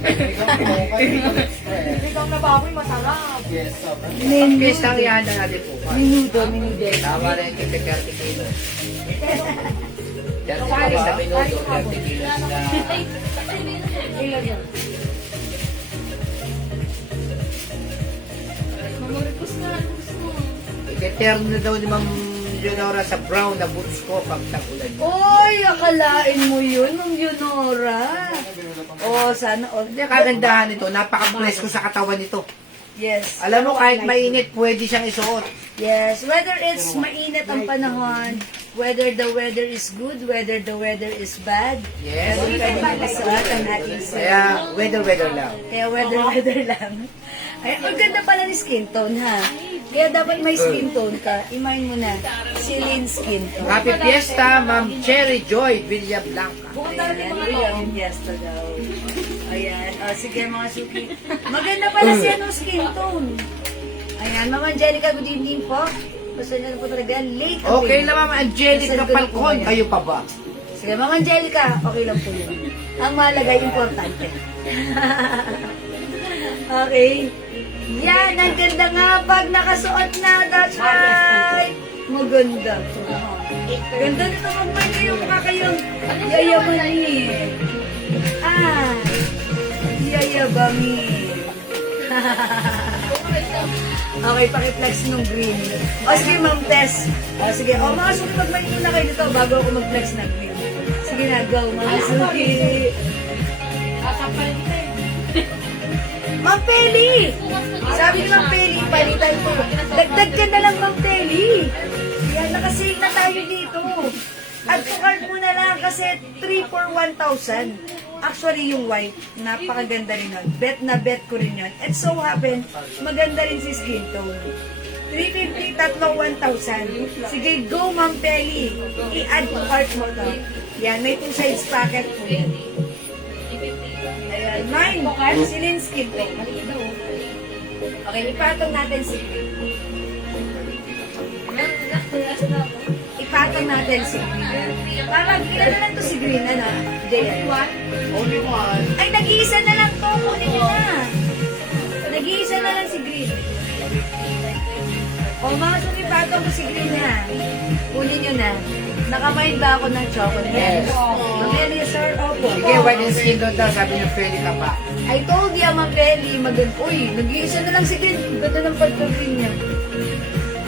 Okay. Ikaw na baboy, masarap. Yes, Pag piyesta ang ihanda natin po. Minudo. Tama na yung 30 kilos. 30 kilos na minuto, 30 kilos na... Ilan yun? Mamuripos na, gusto mo. Iteterno na daw ni Ma'am Leonora sa brown na boots ko pag tagulan. Oy, akalain mo yun, Ma'am Leonora. Oh, sana all. Hindi, kagandahan nito. Napaka-bless ko sa katawan nito. Yes. Alam mo, kahit mainit, pwede siyang isuot. Yes, whether it's mainit ang panahon, whether the weather is good, whether the weather is bad, Yes. pwede makasuot ang ating suit. Kaya, weather lang. Kaya weather lang. Ay, ang ganda pala ni skin tone, ha? Kaya dapat may skin tone ka. Imayin mo na, Celine skin tone. Happy Fiesta, Ma'am Cherry Joy Villablanca. Ayan, Ayan, fiesta daw. Ayan, sige mga suki. Maganda pala siya no skin tone. Ayan, Ma'am Angelica, good evening po. Basta na po talaga, late. Okay lang, Ma'am Angelica Falcon. Kayo pa ba? Sige, Ma'am Angelica, okay lang po yun. Ang mahalaga, importante. Okay. Yan, ang ganda nga pag nakasuot na. That's right. Maganda. Ganda nito magmay kayo. Mukha kayong yayamanin. Ah, yayabamin. Okay, pakiplex nung green. O sige, Ma'am Tess. O sige, o mga suki, magmay na kayo dito bago ako mag-flex ng green. Sige na, go, mga suki. Ma'am Peli! Sabi ni Ma'am Peli, palitan ko. Dagdag ka na lang, Ma'am Peli. Yan, nakasave na tayo dito. Add to cart mo na lang kasi 3 for 1,000. Actually, yung white, napakaganda rin nun. Bet na bet ko rin yun. And so happen, maganda rin si skin tone. 350, tatlong 1,000. Sige, go, Ma'am Peli. I-add to cart mo to. Yan, may 2 sides packet po yan. Ayan, mine. Celine skin tone. Okay, ipatong natin si Ipatong natin si Green. Parang ilan na lang to si Green, ano? JL. Only one. Ay, nag-iisa na lang to. Kunin nyo na. Nag-iisa na lang si Green. O, mga sumipatong ko si Green na. Kunin nyo na. Nakamain ba ako ng chocolate? Yes. Mameli, sir, opo. Sige, white and skin doon daw. Sabi niyo, pwede ka pa. I told you, Mameli, uy, nag-iisa na lang si Green. Ganda ng pagka-green niya.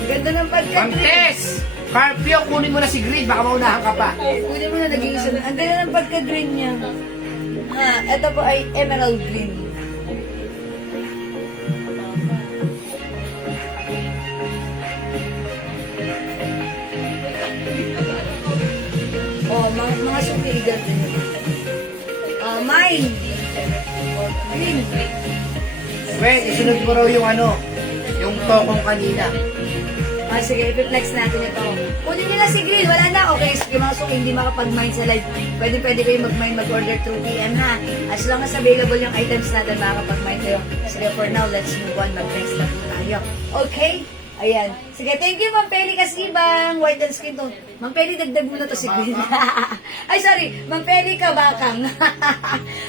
Ganda ng Ma'am pagka-green. Tess! Carpio, kunin mo na si Green. Baka maunahan ka pa. Kunin mo na, nag-iisa na. Ang ganda ng pagka-green niya. Ito po ay emerald green. Oh, mga sukigan din. Mine. Green. Well, isunod mo raw yung ano, yung tokong kanina. Sige, ipiplex natin ito. Kunin nyo na si Green. Wala na. Okay, sige mga suki, hindi makapag-mine sa live. Pwede kayo mag-mine, mag-order through PM ha. As long as available yung items natin, makakapag-mine kayo. Sige, for now, let's move on. Mag-next na po tayo. Okay? Ayan. Sige, thank you, Ma'am Peli Kasibang. White and skin tone. Ma'am Peli, dagdag mo na to si Green. Ay, sorry. Ma'am Peli Kabakang.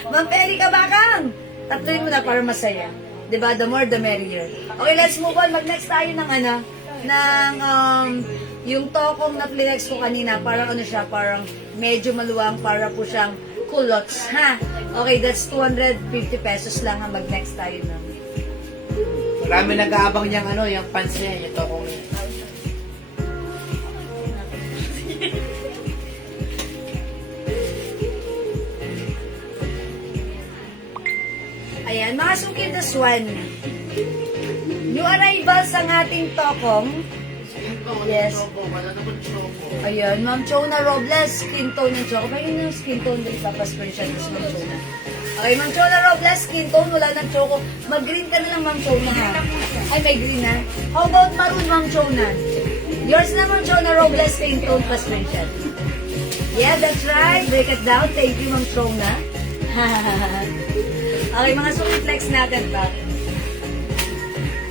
Ma'am Peli Kabakang. Tatluin mo na para masaya. Diba? The more, the merrier. Okay, let's move on. Mag-next tayo ng yung tokong na flex ko kanina. Parang ano siya, parang medyo maluwang para po siyang culottes. Ha? Okay, that's 250 pesos lang ha. Mag-next tayo ng Marami nag-aabang niyang ano, yung pants niya, yung tokong niya. Ayan, mga suki, this one. New arrivals ang ating tokong. Yes. Ayan, Ma'am Chona Robles, skin tone ng choco. Kaya yung skin tone, dali papasper siya ng Ma'am Chona. Okay, Ma'am Chona Robles, skin tone, wala ng choco. Mag-green ka na lang, Ma'am Chona, ha? Ay, may green, ha? How about maroon, Ma'am Chona? Yours na, Ma'am Chona Robles, skin tone, paspension. Yeah, that's right. Break it down. Thank you, Ma'am Chona. Okay, mga suki flex natin pa.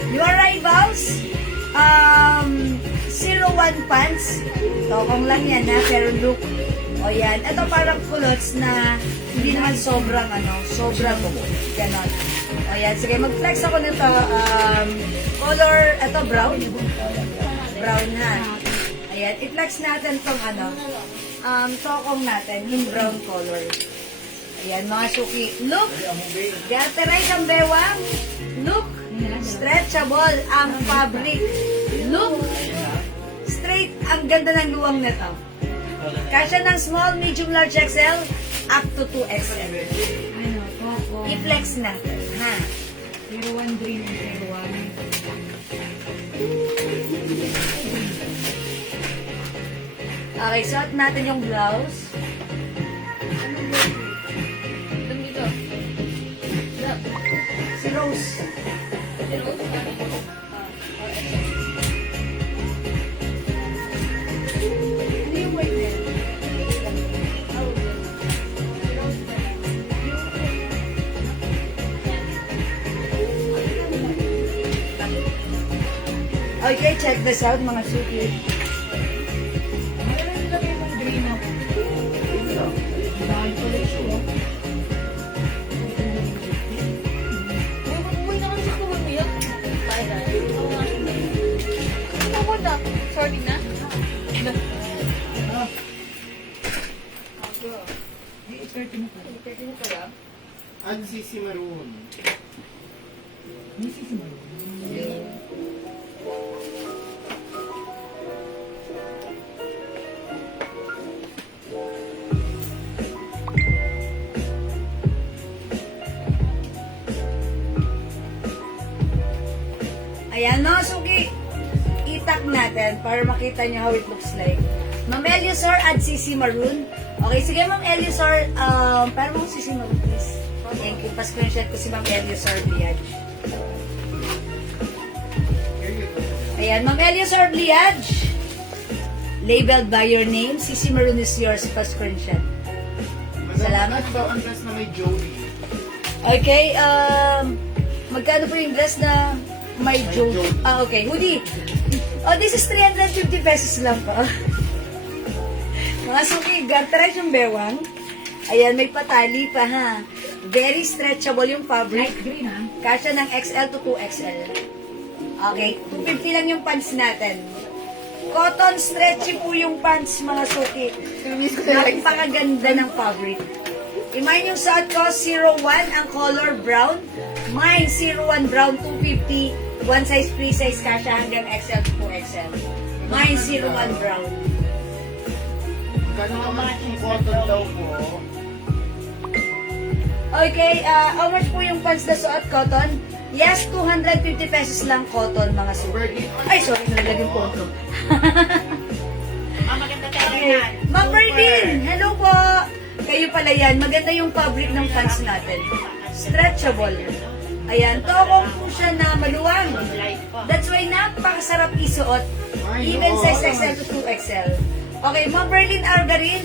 New arrivals, 01 pants, Tokong lang yan ha, pero look. O yan. Ito parang culottes na hindi naman sobrang sobrang ganon. O yan. Sige, mag-flex ako nito. Color, ito brown. Brown na. Ayan, i-flex natin tong tokong natin, yung brown color. Ayan, mga suki. Look! Gateray kang bewang. Look! Stretchable ang fabric. Look! Straight, ang ganda ng luwang nito. Kasya ng small, medium, large XL, up to 2XL. I-flex natin, ha? 01 green, 01. Okay, suot natin yung blouse. Si Rose. Ano yung white na yun? Okay, check this out mga suki. Mayroon lang yung green ako. Dahil pala siya. Uy, naman siya kumabiyak. Ako na. Sorry na. Ang sisi maroon. Ayan, no, suki. Itak natin para makita niyo how it looks like. Ma'am Eliosor, add CC Maroon. Okay, sige Ma'am Eliosor, pero Ma'am CC Maroon, please. Thank you. Pa-screenshot ko si Ma'am Eliosor Bliage. Ayan, Ma'am Eliosor Bliage. Labeled by your name. CC Maroon is yours. Pa-screenshot. Salamat po. Ang dress na may Jody. Okay, magkano po yung dress na may joke? joke. Okay, hoodie. Oh, this is 350 pesos lang po. Mga suki, garterized yung bewang. Ayan, may patali pa ha. Very stretchable yung fabric. Light green, ha? Kasya ng XL to 2XL. Okay, 250 lang yung pants natin. Cotton stretchy po yung pants, mga suki. Napakaganda ng fabric. Mine yung suot ko, 01 ang color brown. Mine, 01 brown, 250. One size, free size kasha hanggang XL to 2XL. Mine, 01 brown. Gano'n naman yung cotton daw po. Okay, how much po yung pants na suot, cotton? Yes, 250 pesos lang cotton, mga suki. Birdie. Ay, sorry, nalaglag yung photo. Maganda tayo Okay. Ma'am Bernine, hello po. Kayo pala yan. Maganda yung fabric ng pants natin. Stretchable. Ayan, tokong po siya na maluwang. That's why napakasarap isuot. Even size XL to 2XL. Okay, Ma'am Berlin Argarin,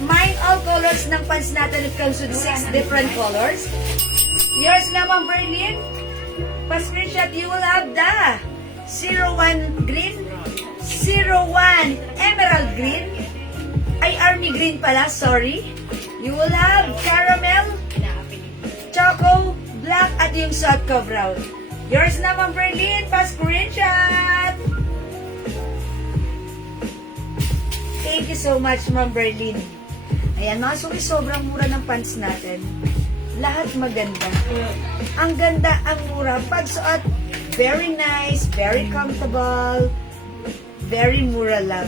mine all colors ng pants natin. It comes with 6 different colors. Yours na, Ma'am Berlin. Pa-screenshot, you will have the 01 green, 01 emerald green, ay army green pala, sorry. You will have caramel, choco, black, at yung suot ko brown. Yours na, Ma'am Berlin, pa-screenshot. Thank you so much, Ma'am Berlin. Ayan, mga suki, sobrang mura ng pants natin. Lahat maganda. Ang ganda, ang mura. Pagsuot, very nice, very comfortable, very mura lang.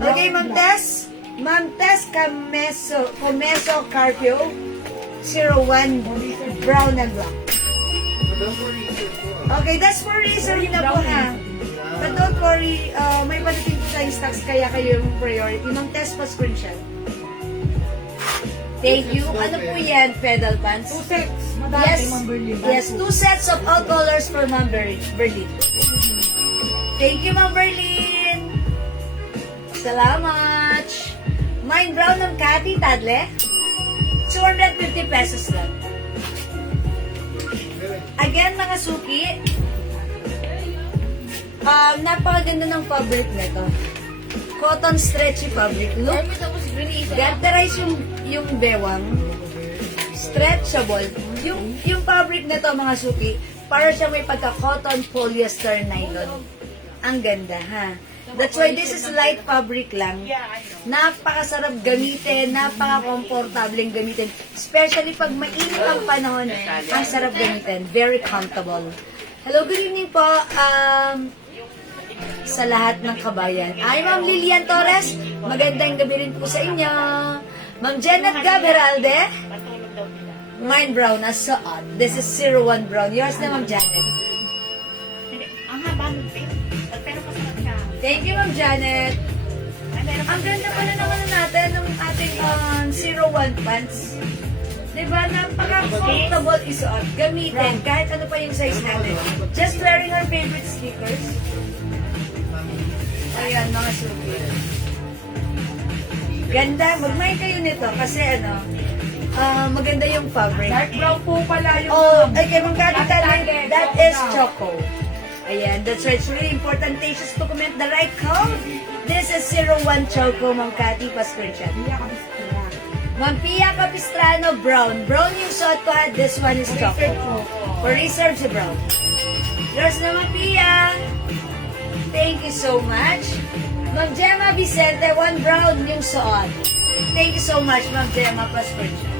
Okay, Ma'am Tess. Ma'am Tess Comeso Carpio, 01, brown and black. Don't worry, sir po. Okay, that's for reason na po ha. But don't worry, may padating po tayong stocks kaya kayo yung priority. Ma'am Tess, pa-screenshot. Thank you. Ano po yan, pedal pants? 2 sets. Madami, Yes, Ma'am Berlin. yes, 2 sets of all colors for Ma'am Berlin. Thank you, Ma'am Berlin. Salamat. Mine brown ng Cathy Tadle. 250 pesos lang. Again, mga suki, napakaganda ng fabric nito. cotton stretchy fabric. Look, ganterize yung bewang. Stretchable. Yung fabric na to, mga suki, para siya may pagka-cotton polyester nylon. Ang ganda, ha? That's why this is light fabric lang. Napakasarap gamitin, napaka-komportableng gamitin. Especially pag mainit ang panahon, ang sarap gamitin. Very comfortable. Hello, good evening po. Sa lahat ng kabayan. Ay, Ma'am Lilian Torres, magandang gabi rin po sa inyo. Ma'am Janet Gaberalde, mine brown as suot. This is 01 brown. Yours na, Ma'am Janet. Ang haba ng pink. Pero masarap siya. Thank you, Ma'am Janet. Ang ganda pala naman natin ng ating 01 pants. Diba? Napaka-comfortable isuot. Gamitin. Kahit ano pa yung size natin. Just wearing our favorite sneakers. Ayan, mga suki. Ganda. Mag-mind kayo nito kasi maganda yung fabric. Dark brown po pala yung... Oh, okay, magkakita that is choco. Ayan, that's right. It's really important. Teachers to comment the right code. This is 01 Choco, Ma'am Cathy Pascuchan. Ma'am Pia Capistrano, brown. Brown yung suot ko ha. This one is choco. For reserve si brown. Yours na, Ma'am Pia. Thank you so much. Ma'am Gemma Vicente, one brown yung suot. Thank you so much, Ma'am Gemma Pascuchan.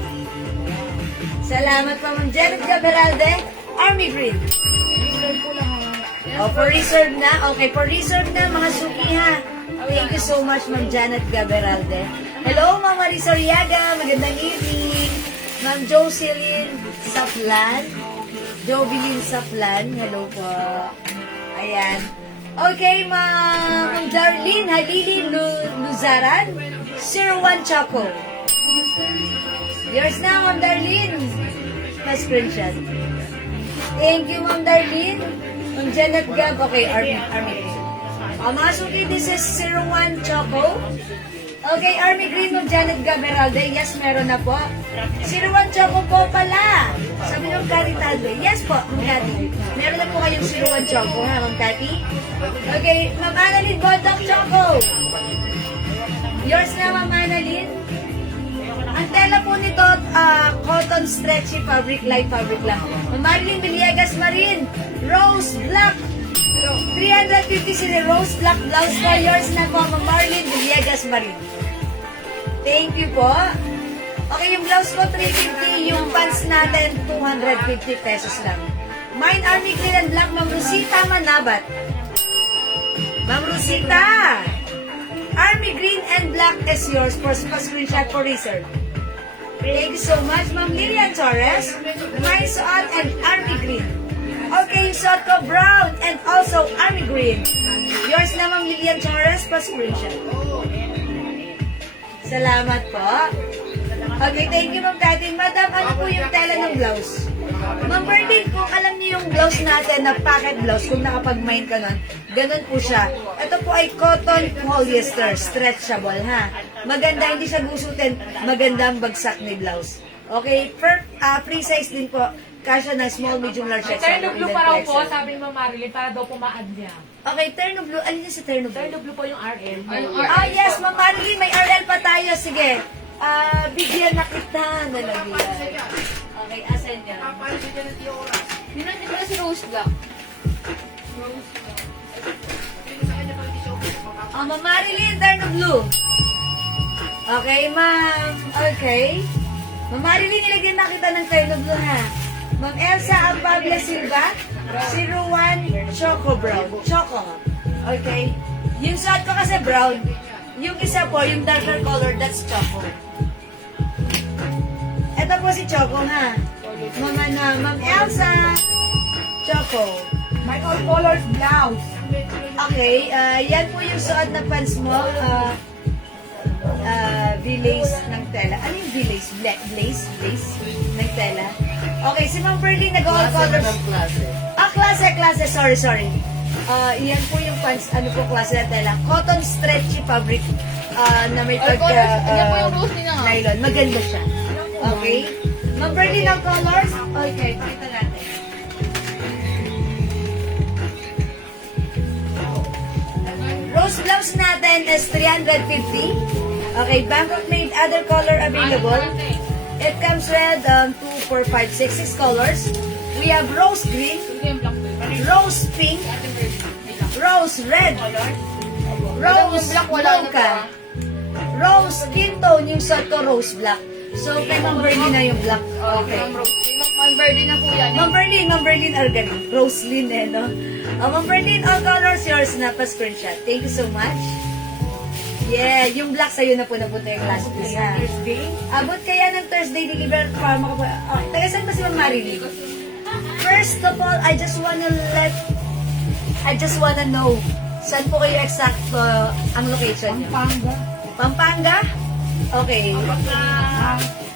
Salamat pa, Ma'am Janet Gaberalde. Army Green. Oh, for reserve na. Okay, for reserve na, mga suki ha. Thank you so much, Ma'am Janet Gaberalde. Hello, Ma'am Marisa Riaga. Magandang evening. Ma'am Jocelyn Saplan. Jovelyn Saplan. Hello po. Ayan. Okay, Ma'am Darlene Halili Luzaran. 01 Choco. Yours na, Ma'am Darlene. Pa-screenshot. Thank you, Ma'am Darlene. Ma'am Janet Gab. Okay, Army Green. Mga suki, this is 01 Choco. Okay, Army Green, Ma'am Janet Gaberalde. Yes, meron na po. 01 Choco po pala. Sabi ng Caritadre. Yes po, Ma'am Cathy. Meron na po kayong 01 Choco, ha, Ma'am Cathy? Okay, Ma'am Annalyn Bodok Choco. Yours na, Ma'am Annalyn. Ang tela po nito, cotton stretchy fabric, light fabric lang. Ma'am Marilyn Villegas Marin, Rose Black. 350 sila Rose Black blouse for yours na po, Ma'am Marilyn Villegas Marin. Thank you po. Okay, yung blouse ko 350, yung pants natin 250 pesos lang. Mine Army Green and Black, Ma'am Rosita Manabat. Ma'am Rosita, Army Green and Black is yours for screenshot for research. Thank you so much, Ma'am Lilian Torres. My suot and Army Green. Okay, yung suot ko brown and also Army Green. Yours na, Ma'am Lilian Torres, pa-screenshot. Salamat po. Okay, thank you, Ma'am Cathy. Madam, ano po yung tela ng blouse? Ma'am Berlin, kung alam niyo yung blouse natin na pocket blouse, kung nakapag-mind ka nun, ganun po siya. Ito po ay cotton polyester, stretchable, ha? Maganda, hindi siya gusutin. Maganda ang bagsak ni blouse. Okay, free size din po. Kasya ng small, medium, large, XL. Terno blue pa raw po, sabi ni Ma'am Marilyn, para daw pumaad niya. Okay, terno blue. Alin yung sa terno blue? Terno blue po yung RL. Yes, Ma'am Marilyn, may RL pa tayo. Sige. Bigyan na kita. Nalagyan. Okay, asan niya? Pinansin ko na si Rose Black. Ma'am Marilyn, terno blue. Okay, ma'am. Okay. Ma'am Marilyn, nilagyan na kita ng terno blue, ha? Ma'am Elsa Ampabla Silva, 01 Choco Brown. Choco. Okay. Yung suot ko kasi brown. Yung isa po, yung darker color, that's Choco. Ito po si Choco, ha? Ma'am Elsa. Choco. Michael Colors blouse. Okay, yan po yung suot na pants mo. V-lace ng tela. Ano yung V-lace? Lace ng tela. Okay, si Ma'am Berlin nag-all colors. Klase. Sorry. Yan po yung pants. Ano po klase ng tela? Cotton stretchy fabric na may nylon. Maganda siya. Okay. Ma'am Berlin ang colors. Okay, pakita natin. rose blouse natin is 350. Okay, Bangkok made, other color available. It comes red, 2, 4, 5, 6 colors. We have rose green, rose pink, rose red, rose mocha, rose skin tone, yung suot ko rose black. So, kay Ma'am Berlin na yung black. Okay. Ma'am Birdie na po yan. Ma'am Berlin Argarin. Roselyn eh, no? Ma'am Berlin, all colors yours na pa-screenshot. Thank you so much. Yeah, yung black sa'yo na po napunta yung last piece, ha? Abot kaya ng Thursday deliver para makapunta. Oh, taga saan ba si Ma'am Marilyn? First of all, I just wanna know, saan po kayo exact ang location niyo? Pampanga? Okay.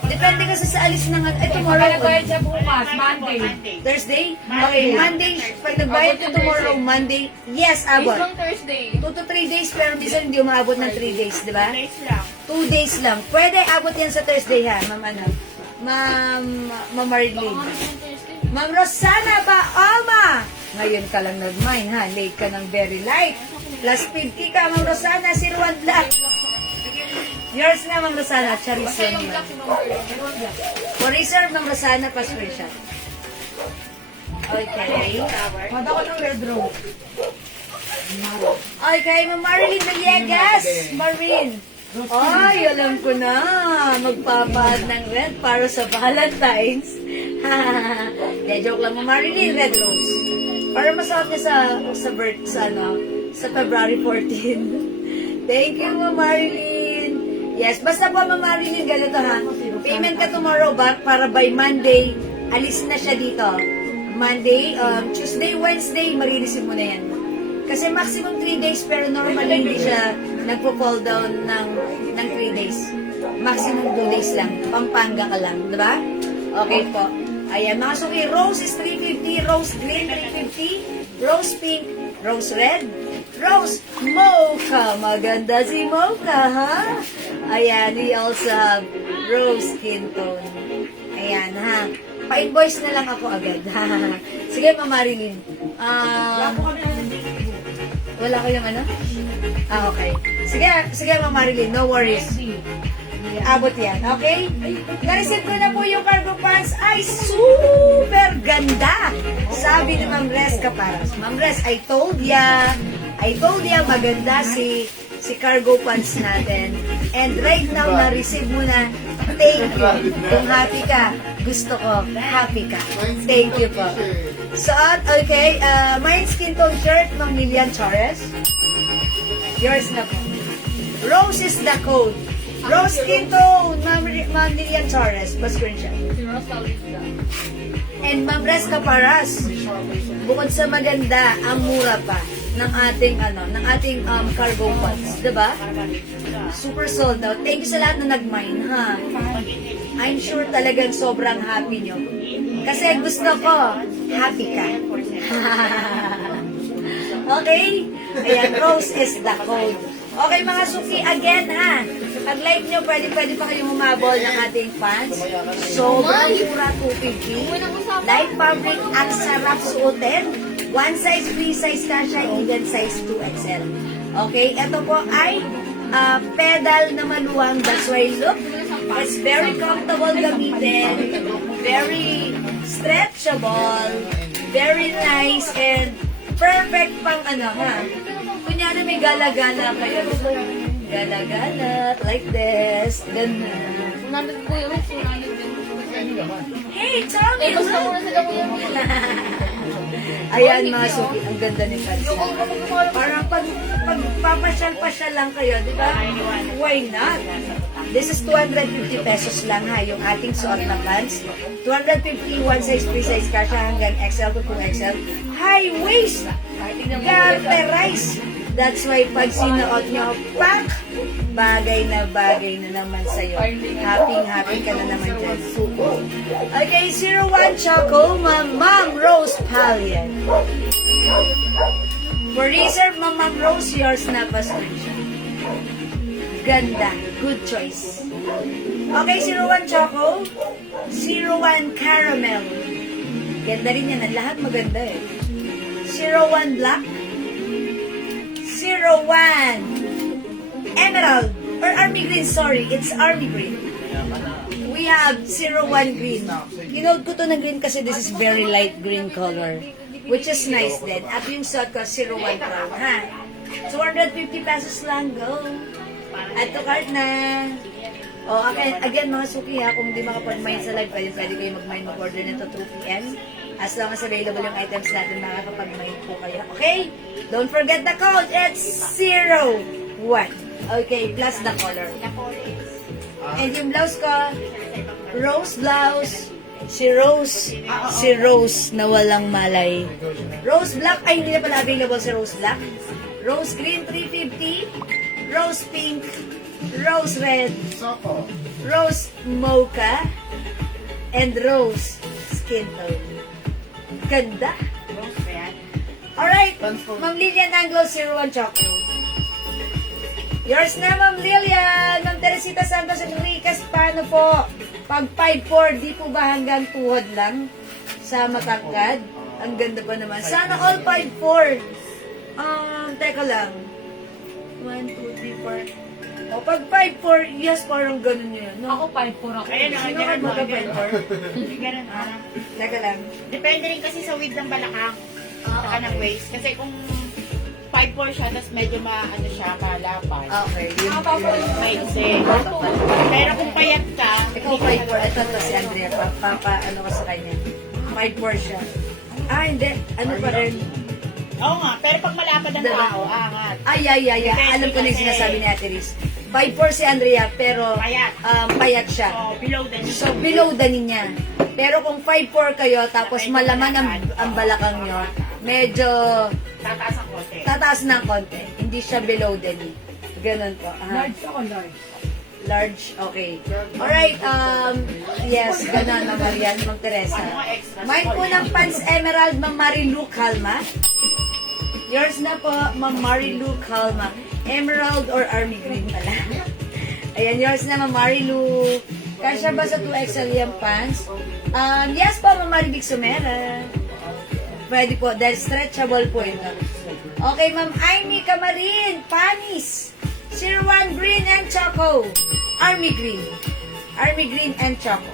Depende kasi sa alis ng, tomorrow. Nagbayad siya bukas, Monday. Thursday? Okay, Monday. Pag nagbayad ko tomorrow, Monday, yes, abot. Isang Thursday. 2 to 3 days, pero minsan hindi umabot ng 3 days, di ba? Days lang. 2 days lang. Pwede abot yan sa Thursday, ha, Ma'am ano? Ma'am Marilyn. Ma'am Rosana ba? Oma! Ngayon ka lang nag-mine, ha? Late ka ng very light. Plus 50 ka, Ma'am Rosana. Si Ruan Black. Yours na, Ma'am Rosana. Charis yun. For reserve, Ma'am Rosana, pa-screenshot. Okay. Mada ko ng red rose. Okay, Ma'am Marilyn Villegas. Marin. Ay, alam ko na. Magpapaad ng red para sa Valentine's. De, joke lang, Ma'am Marilyn. Red rose. Para masuot niya sa February 14. Thank you, Ma'am Marilyn. Yes, basta po, Ma'am Marilyn, ganito ha. Payment ka tomorrow ba para by Monday, alis na siya dito. Monday, Tuesday, Wednesday, marireceive mo na yan. Kasi maximum 3 days, pero normally hindi siya nagpo-fall down ng 3 days. Maximum 2 days lang. Pampanga ka lang, di ba? Okay po. Ayan, mga suki, rose is 350, rose green 350, rose pink, rose red, rose mocha. Maganda si mocha, ha? Ayan, we also have rose skin tone. Ayan, ha? Pa-invoice na lang ako agad. Sige, Ma'am Marilyn. Wala ko yung ano? Okay. Sige, Ma'am Marilyn. No worries. Abot yan. Okay? Na-receive ko na po yung cargo pants. Ay, super ganda! Sabi ni Ma'am Res Caparas. Ma'am Res, I told ya, maganda si cargo pants natin. And right now, na-receive mo na. Thank you. Kung happy ka, gusto ko, happy ka. Thank you po. Suot, okay. My skin tone shirt, Ma'am Lilian Torres. Yours na po. Rose is the code. Rose skin tone, Ma'am Lilian Torres. Pa-screenshot. And Ma'am Res Caparas. Bukod sa maganda, ang mura pa ng ating cargo pants, 'di ba? Super sold out. Thank you sa lahat na nag-mine, ha. I'm sure talagang sobrang happy nyo. Kasi gusto ko, happy ka. Okay? Ayan, rose is the code. Okay, mga suki, again, ha. Pag-like nyo, pwede pa kayong umabol ng ating fans. Sobrang mura, 250. Light fabric, at sarap suotin. One size, free size kasha, even size 2XL. Okay, ito po ay pedal na maluwang, that's why look, it's very comfortable gamitin, very stretchable, very nice, and perfect pang kunyari may gala-gala kayo, gala-gala, like this, ganun. Sunanod po yun, sunanod din. Hey, tell me, Gusto ko na sila po yung ayan, mga suki, ang ganda ni Kalsa. Parang pag papasyal-pasyal lang kayo, di ba? Why not? This is 250 pesos lang, ha, yung ating suot na pants. 250, one size, free size kasha hanggang XL to 2XL. High waist! Garterize! That's why pag sinuot nyo, pak! Bagay na naman sa'yo. Happy ka na naman dyan. Okay, 01 Choco, Ma'am Rose Palian. For reserve, Ma'am Rose, yours na pa screenshot. Ganda. Good choice. Okay, 01 Choco. 01 Caramel. Ganda rin yan. Lahat maganda eh. 01 Black. Emerald or Army Green, sorry. It's Army Green. We have 01 green. Ginood ko to na green kasi this is very light green color. Which is nice din. At yung suot ko, 01 crown, ha? 250 pesos lang, go. At to cart na. O, again, mga suki ha, kung hindi makapag-mine sa live, pwede kayo mag-mine, mag-order nito 2 p.m. As long as available yung items natin, makakapag-mine po kayo. Okay? Don't forget the code. It's 01. Okay, plus the color. And yung blouse ko, rose blouse. Si Rose na walang malay. Rose black, ay hindi na pala available si Rose black. Rose green 350, rose pink, rose red, Soko. rose mocha, and rose skin tone. Ganda. Alright, Ma'am Lilian Anglo, 01 Choco. Yours na, Ma'am Lilian. Ma'am Teresita Santos Enriquez, paano po? Pag 5'4", di po ba hanggang tuhod lang sa matangkad? Ang ganda pa naman. Sana all 5'4". Teka lang. 1, 2, 3, 4. O, pag 5'4", yes, parang ganun yun. No? Ako 5'4" ako. Ayun, Sino ka mga 5'4"? Hindi ganun ah. Teka lang. Depende rin kasi sa width ng balakang. Saka ng waist. Kasi kung 5'4" siya, tapos medyo malapad. Okay. Yun. Maiksi. Pero kung payat ka, Ikaw 5'4". Ito to si Andrea. Ano ka sa kanya? 5'4" siya. Ah, hindi. Ano pa rin? oo nga. Pero pag malapad ang tao, angat. Ay. Alam ko na yung sinasabi ni Ate Riz. 5'4" si Andrea, pero Payat. payat siya. So, below the knee. So, below the knee niya. Pero kung 5'4" kayo, tapos malaman ang balakang nyo, medyo Tataas ang konti. tataas ng konti. Hindi siya below the knee. Ganun po. Large ako, large. Large, okay. Alright, yes, ganun, Ma'am Marian, Ma'am Teresa. Mine po ng pants emerald, Ma'am Marilu Calma. Yours na po, Ma'am Marilu Calma. Emerald or army green pala. Ayan, yours na, Ma'am Marilu. Kasya ba sa 2XL yung pants? Yes po, Ma'am Maribig Sumera. Pwede po, dahil stretchable po ito. Okay, Ma'am Aimee Camarin, Panis. 01 green and choco. Army green. Army green and choco.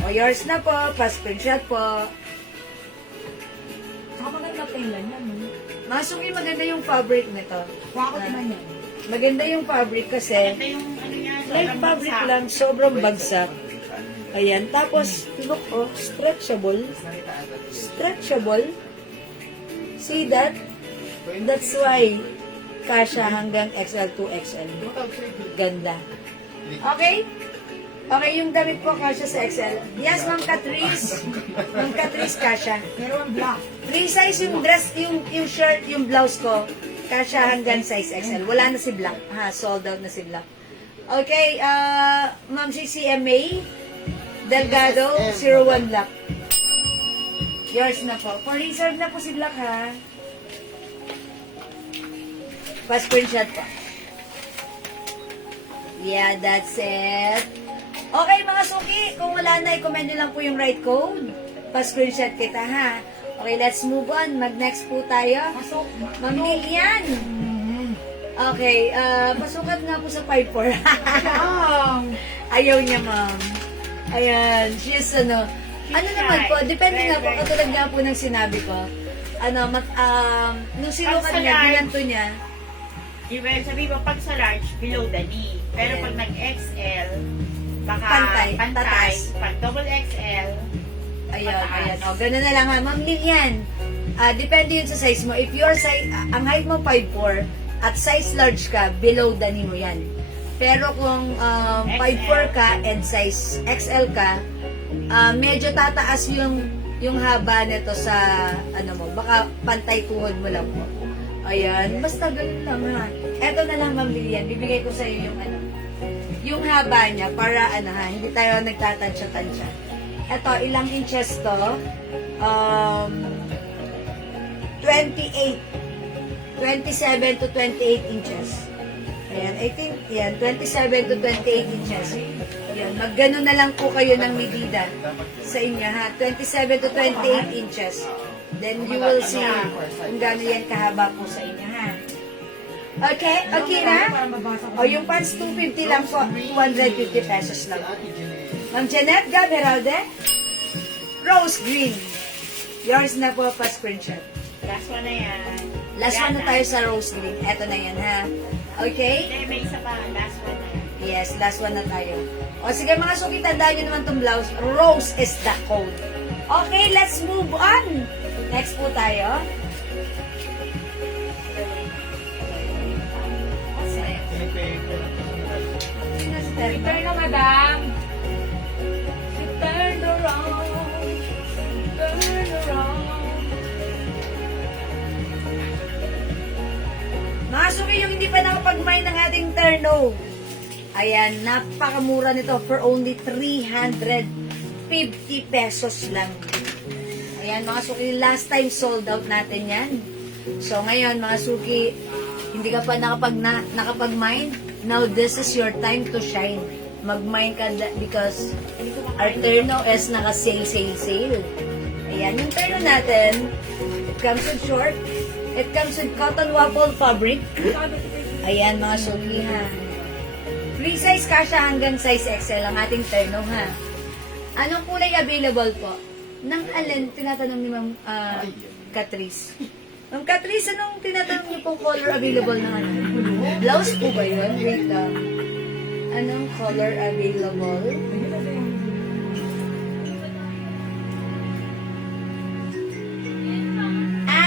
O, yours na po. Pa-screenshot po. Saka maganda tingnan yan. Masuki, maganda yung fabric nito. Kuha ko naman yan. Maganda yung fabric kasi Ito yung ano niya. light sobrang fabric bagsak. lang, sobrang bagsak. Ayan, tapos, look, oh, stretchable. Stretchable. See that? That's why, kasha hanggang XL to XL. Ganda. Okay? Okay, yung damit po kasha sa XL. Yes, Ma'am Catrice. Ma'am Catrice, kasha. Meron black. Free size yung dress, yung shirt, yung blouse ko. Kasha hanggang size XL. Wala na si black. Ha, sold out na si black. Okay, Ma'am CCMA Delgado, 01 black. Yours na po. For reserve na po si black, ha. Pa-screenshot po. Yeah, that's it. Okay, mga suki. Kung wala na, i-comment nyo lang po yung right code. Pa-screenshot kita, ha. Okay, let's move on. Mag-next po tayo. Pasok. Ma'am Lilian. Okay, pasukat nga po sa 5'4". Ayaw niya, ma'am. Ayan, she's ano naman po, depende nga po, katulad nga po ng sinabi ko. Nung sinukat niya, ginanto niya, Well, sabi mo, pag sa large, below the knee. Pero pag nag-XL, baka Pantay, pantay. tataas. Pag double XL, ayan. O, gano'n na lang ha. Ma'am Lilian, depende yun sa size mo. If your size, ang height mo 5'4", at size large ka, below the knee mo yan. Pero kung 5'4" ka and size XL ka, medyo tataas yung haba nito sa, baka pantay tuhod mo lang po. Ayan, basta ganun lang ha. Eto na lang, Ma'am Lilian, bibigay ko sa iyo yung haba niya para hindi tayo nagtatansya-tansya. Eto, ilang inches to? 28. 27 to 28 inches. Ayan, I think, yan, 27 to 28 inches. Yan, maggano na lang po kayo ng medida sa inyo, ha? 27 to 28 inches. Then you will see kung gaano yan kahaba po sa inyo, ha? Okay? Okay na? O, yung pants 250 lang po. 250 pesos lang. Ate Jeanette. Ma'am Janet Gaberalde, Rose Green. Yours na po pa screenshot. Last one na yan. Last one na tayo sa Rose Green. Eto na yan, ha? Okay? Hindi, may isa pa. Last one na yan. Yes, last one na tayo. O sige mga suki, tandaan nyo naman itong blouse. Rose is the code. Okay, let's move on. Next po tayo. Return na, madam. Turn around. Turn around. Mga suki, yung hindi pa nakapag-mine ng ating Terno. Ayan, napakamura nito for only 350 pesos lang. Ayan, mga suki, last time sold out natin yan. So, ngayon, mga suki, hindi ka pa nakapag-mine, now this is your time to shine. Mag-mine ka because our Terno is naka-sale, sale, sale. Ayan, yung Terno natin, it comes with short, it comes with cotton waffle fabric. Ayan, mga suki, ha. Free size kasha hanggang size XL ang ating Terno, ha. Anong kulay available po? Nang alin, tinatanong ni Ma'am Catrice. Ma'am Catrice, anong tinatanong niyo pong color available na ano? Blouse po ba yun? Wait lang. Anong color available?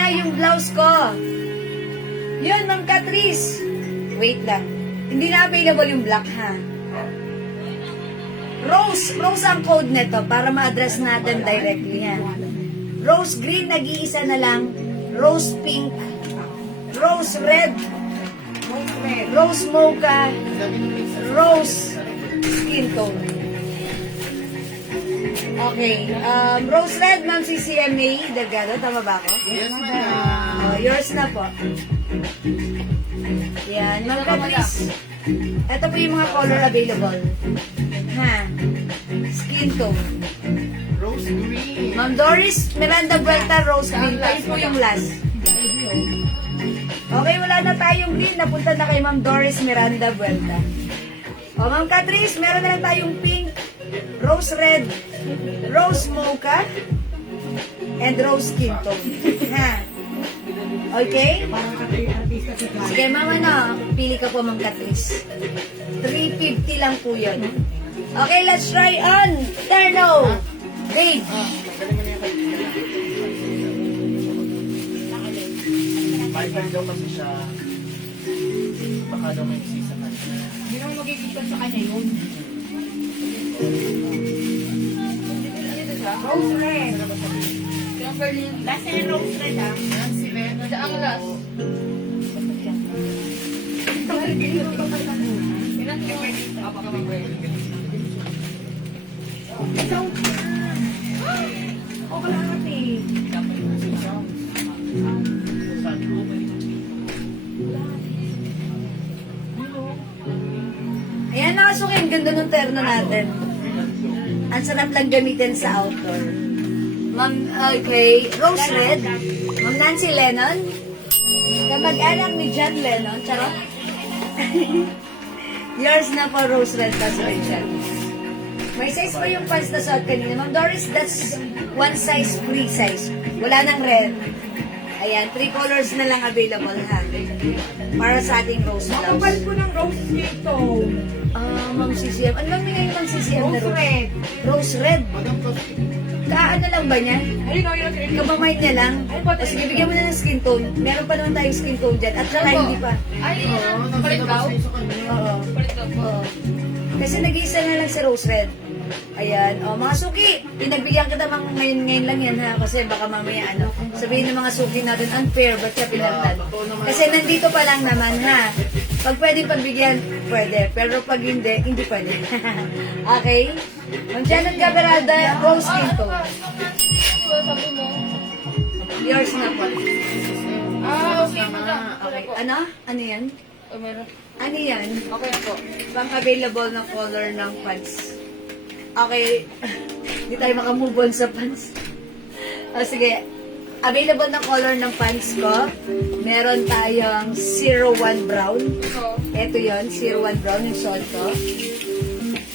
Yung blouse ko. Yun, Ma'am Catrice. Wait lang. Hindi na available yung black, ha? Rose ang code nito para ma-address natin directly, ha? Rose green, nag-iisa na lang. Rose pink. Rose red. Rose mocha. Rose skin tone. Okay. Rose red, Ma'am CCMA Delgado. Tama ba ako? Yes, madam. Yours na po. Yan. Ma'am Catrice. Ito po yung mga color available. Ha? Skin tone. Rose green. Ma'am Doris Miranda Vuelta, rose green. Tayo po yung last. Okay, wala na tayong green. Napunta na kay Ma'am Doris Miranda Vuelta. O, Ma'am Catrice, meron na lang tayong pink, rose red, rose mocha, and rose skin tone. Ha? Okay? Sige, Ma'am, ano? Pili ka po, Ma'am Catrice. 350 lang po yun. Okay, let's try on. Terno. Green. Piper daw kasi siya. Baka daw may season na siya. Hindi naman magkikita sa kanya yun. Rose red. Last na yung rose red, ha? Yan si Lena. Ang last. Ilan yung pwede? Baka mag-pwede. O, kalahati. Ayan, nakasuki. Ang ganda ng terno natin. Ang sarap lang gamitin sa outdoor. Ma'am, okay, Rose Red. Ma'am Nancy Lennon. Kamag-anak ni John Lennon. Charot. Yours na po, Rose Red, tas Rachel. May size pa yung pants na suot kanina. Ma'am Doris, that's one size, free size. Wala nang red. Ayan, 3 colors na lang available, ha? Para sa ating rose blouse. Kapal ko ng rose dito. Ma'am CCM. Ano bang ngayon ng CCM na Rose rose? red. Rose red. Madam kasi. Kaano lang ba niya? Ayun o, yun. Kabamay niya lang? O sige, bigyan mo na ng skin tone. Meron pa naman tayong skin tone dyan. At saka hindi pa. Ay, Oo, palit daw? nasa sa kanya. Oo. Palit daw po. Oo. Kasi nag-iisa na lang si Rose Red. Ayan. O, mga suki. Pinagbigyan kita ngayon lang yan, ha? Kasi baka mamaya, sabihin ng mga suki natin, unfair, ba't siya pinagtan? Kasi nandito pa lang naman, ha? Pag pwede pagbigyan, pwede. Pero pag hindi, hindi pwede. Okay? Ma'am Janet Gaberalda, Rose Skin Tone. Sabi mo. Yours na po. Okay mo lang. Okay. Ano? Ano yan? Oh, meron. Ano yan? Okay na po. Pang available na color ng pants. Okay. Hindi tayo makamove on sa pants. O sige. available na color ng pants ko. Meron tayong 01 brown. Ito yon 01 brown yung suot ko.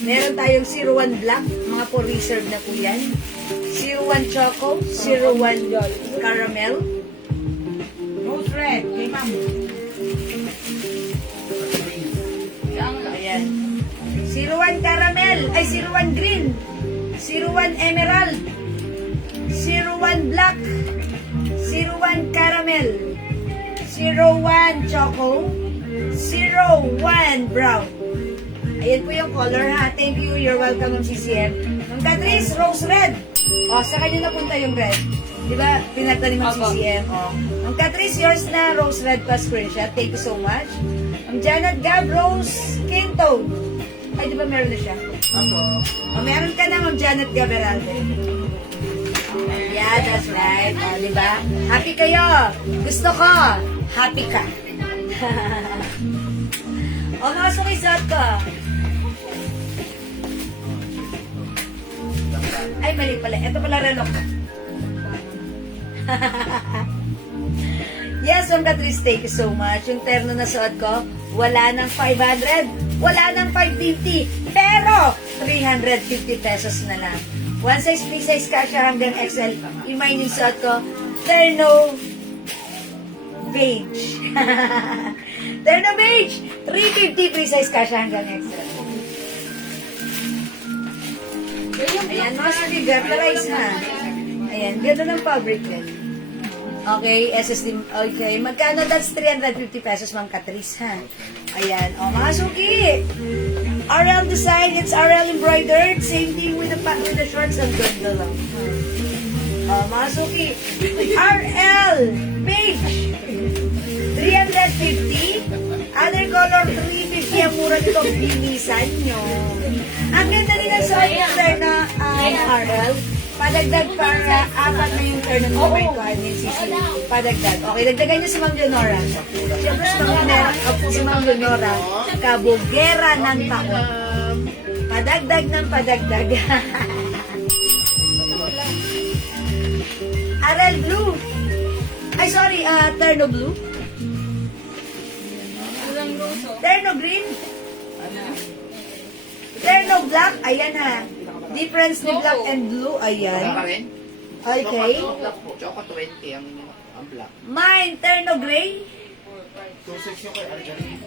Meron tayong 01 black. Mga po reserve na po yan. 01 choco. 01 caramel. Rose red. Kay ma'am. Ayan. 01 caramel. Ay, 01 green. 01 emerald. 01 black. 01 caramel. 01 choco. 01 brown. Ayan po yung color ha. Thank you. You're welcome, Ma'am CCM. Ma'am Catrice, rose red. O, sa kanya napunta yung red. Di ba? Pinagta ni Ma'am CCM. O. Ma'am Catrice, yours na. Rose red pa screenshot. Thank you so much. Ma'am Janet Gab, rose skin tone. Ay, di ba meron na siya? O, meron ka na, Ma'am Janet Gab Heralde. Yeah, that's right. O, di ba? Happy kayo. Gusto ko. Happy ka. O, mga sukisat ko. Ay, mali pala. Ito pala relo ko. Yes, Ma'am Catrice, thank you so much. Yung terno na suot ko, wala ng 500, wala ng 550, pero 350 pesos na lang. One size, free size kasha hanggang XL. Imayin yung suot ko, terno beige. Terno beige, 350 free size kasha hanggang XL. Ayan, mga suligat, rice ha. Ayan, ganda ng fabric yan. Okay, SSD, okay. Magkano? That's 350 pesos, Ma'am Catrice, ha? Ayan, o, mga suki. RL design, it's RL embroidered. Same thing with the shorts, ang ganda lang. O, mga suki. RL, beige, 350. Other color, 350. Ang mura nito, binisan nyo. Ang ganda rin ang suot yung turn na RL. Padagdag para apat na yung turn ng may card ni Sisi. Padagdag. Okay, dagdagan niyo si Ma'am Leonora. Siyempre si Ma'am Leonora, kabugera ng taon. Padagdag ng padagdag. RL blue. Ay, sorry, terno blue. Terno green. Terno black. Ayan ha. Difference ni black and blue. Ayan. Wala ka rin? Okay. Choco 20 ang black. Mine, terno gray. 2.6 yung kay Arjali.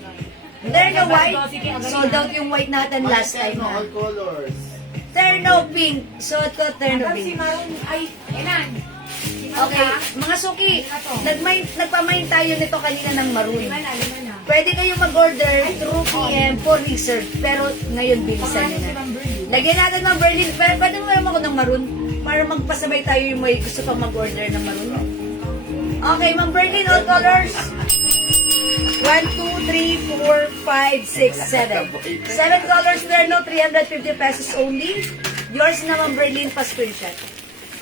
Terno white. Sold out yung white natin last time ha. All colors. Terno pink. Suot ko terno pink. Ay, enan. Okay, mga suki, nagpamain tayo nito kanina ng maroon. Pwede kayo mag-order through PM for reserve, pero ngayon bilisan nyo na. Lagyan natin ng Berlin, pero pwede mo naman ako ng maroon para magpasabay tayo yung may gusto pang mag-order ng maroon. Okay, Ma'am Berlin, all colors. 1, 2, 3, 4, 5, 6, 7. 7 colors there, no? 350 pesos only. Yours na, Ma'am Berlin, pa-screenshot.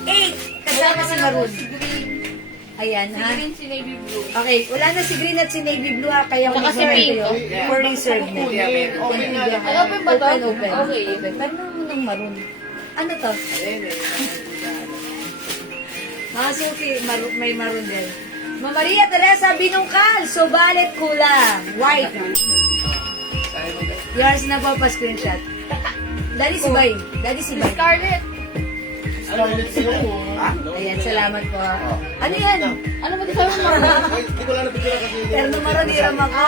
8, kasama si maroon. Ayan, ha? Green si navy blue. Okay, wala na si green at si navy blue, ha? Kaya Saka si mag-comment pink. kayo for reserve na. Open na lang. Ay, open ba to? Open. Okay. Pero ng maroon. Ano to? Mga suki, may maroon din. Ma'am Maria Teresa Binungkal, subalit kulang. White. Yours na po pa-screenshot. Daddy si Bay. Daddy si Bay. Scarlett. Scarlet sila mo. Ayan, salamat po. Ano yan? Ano ba ito sa mga? Hindi ko lang napicture kasi. Pero maroon, hiram ako.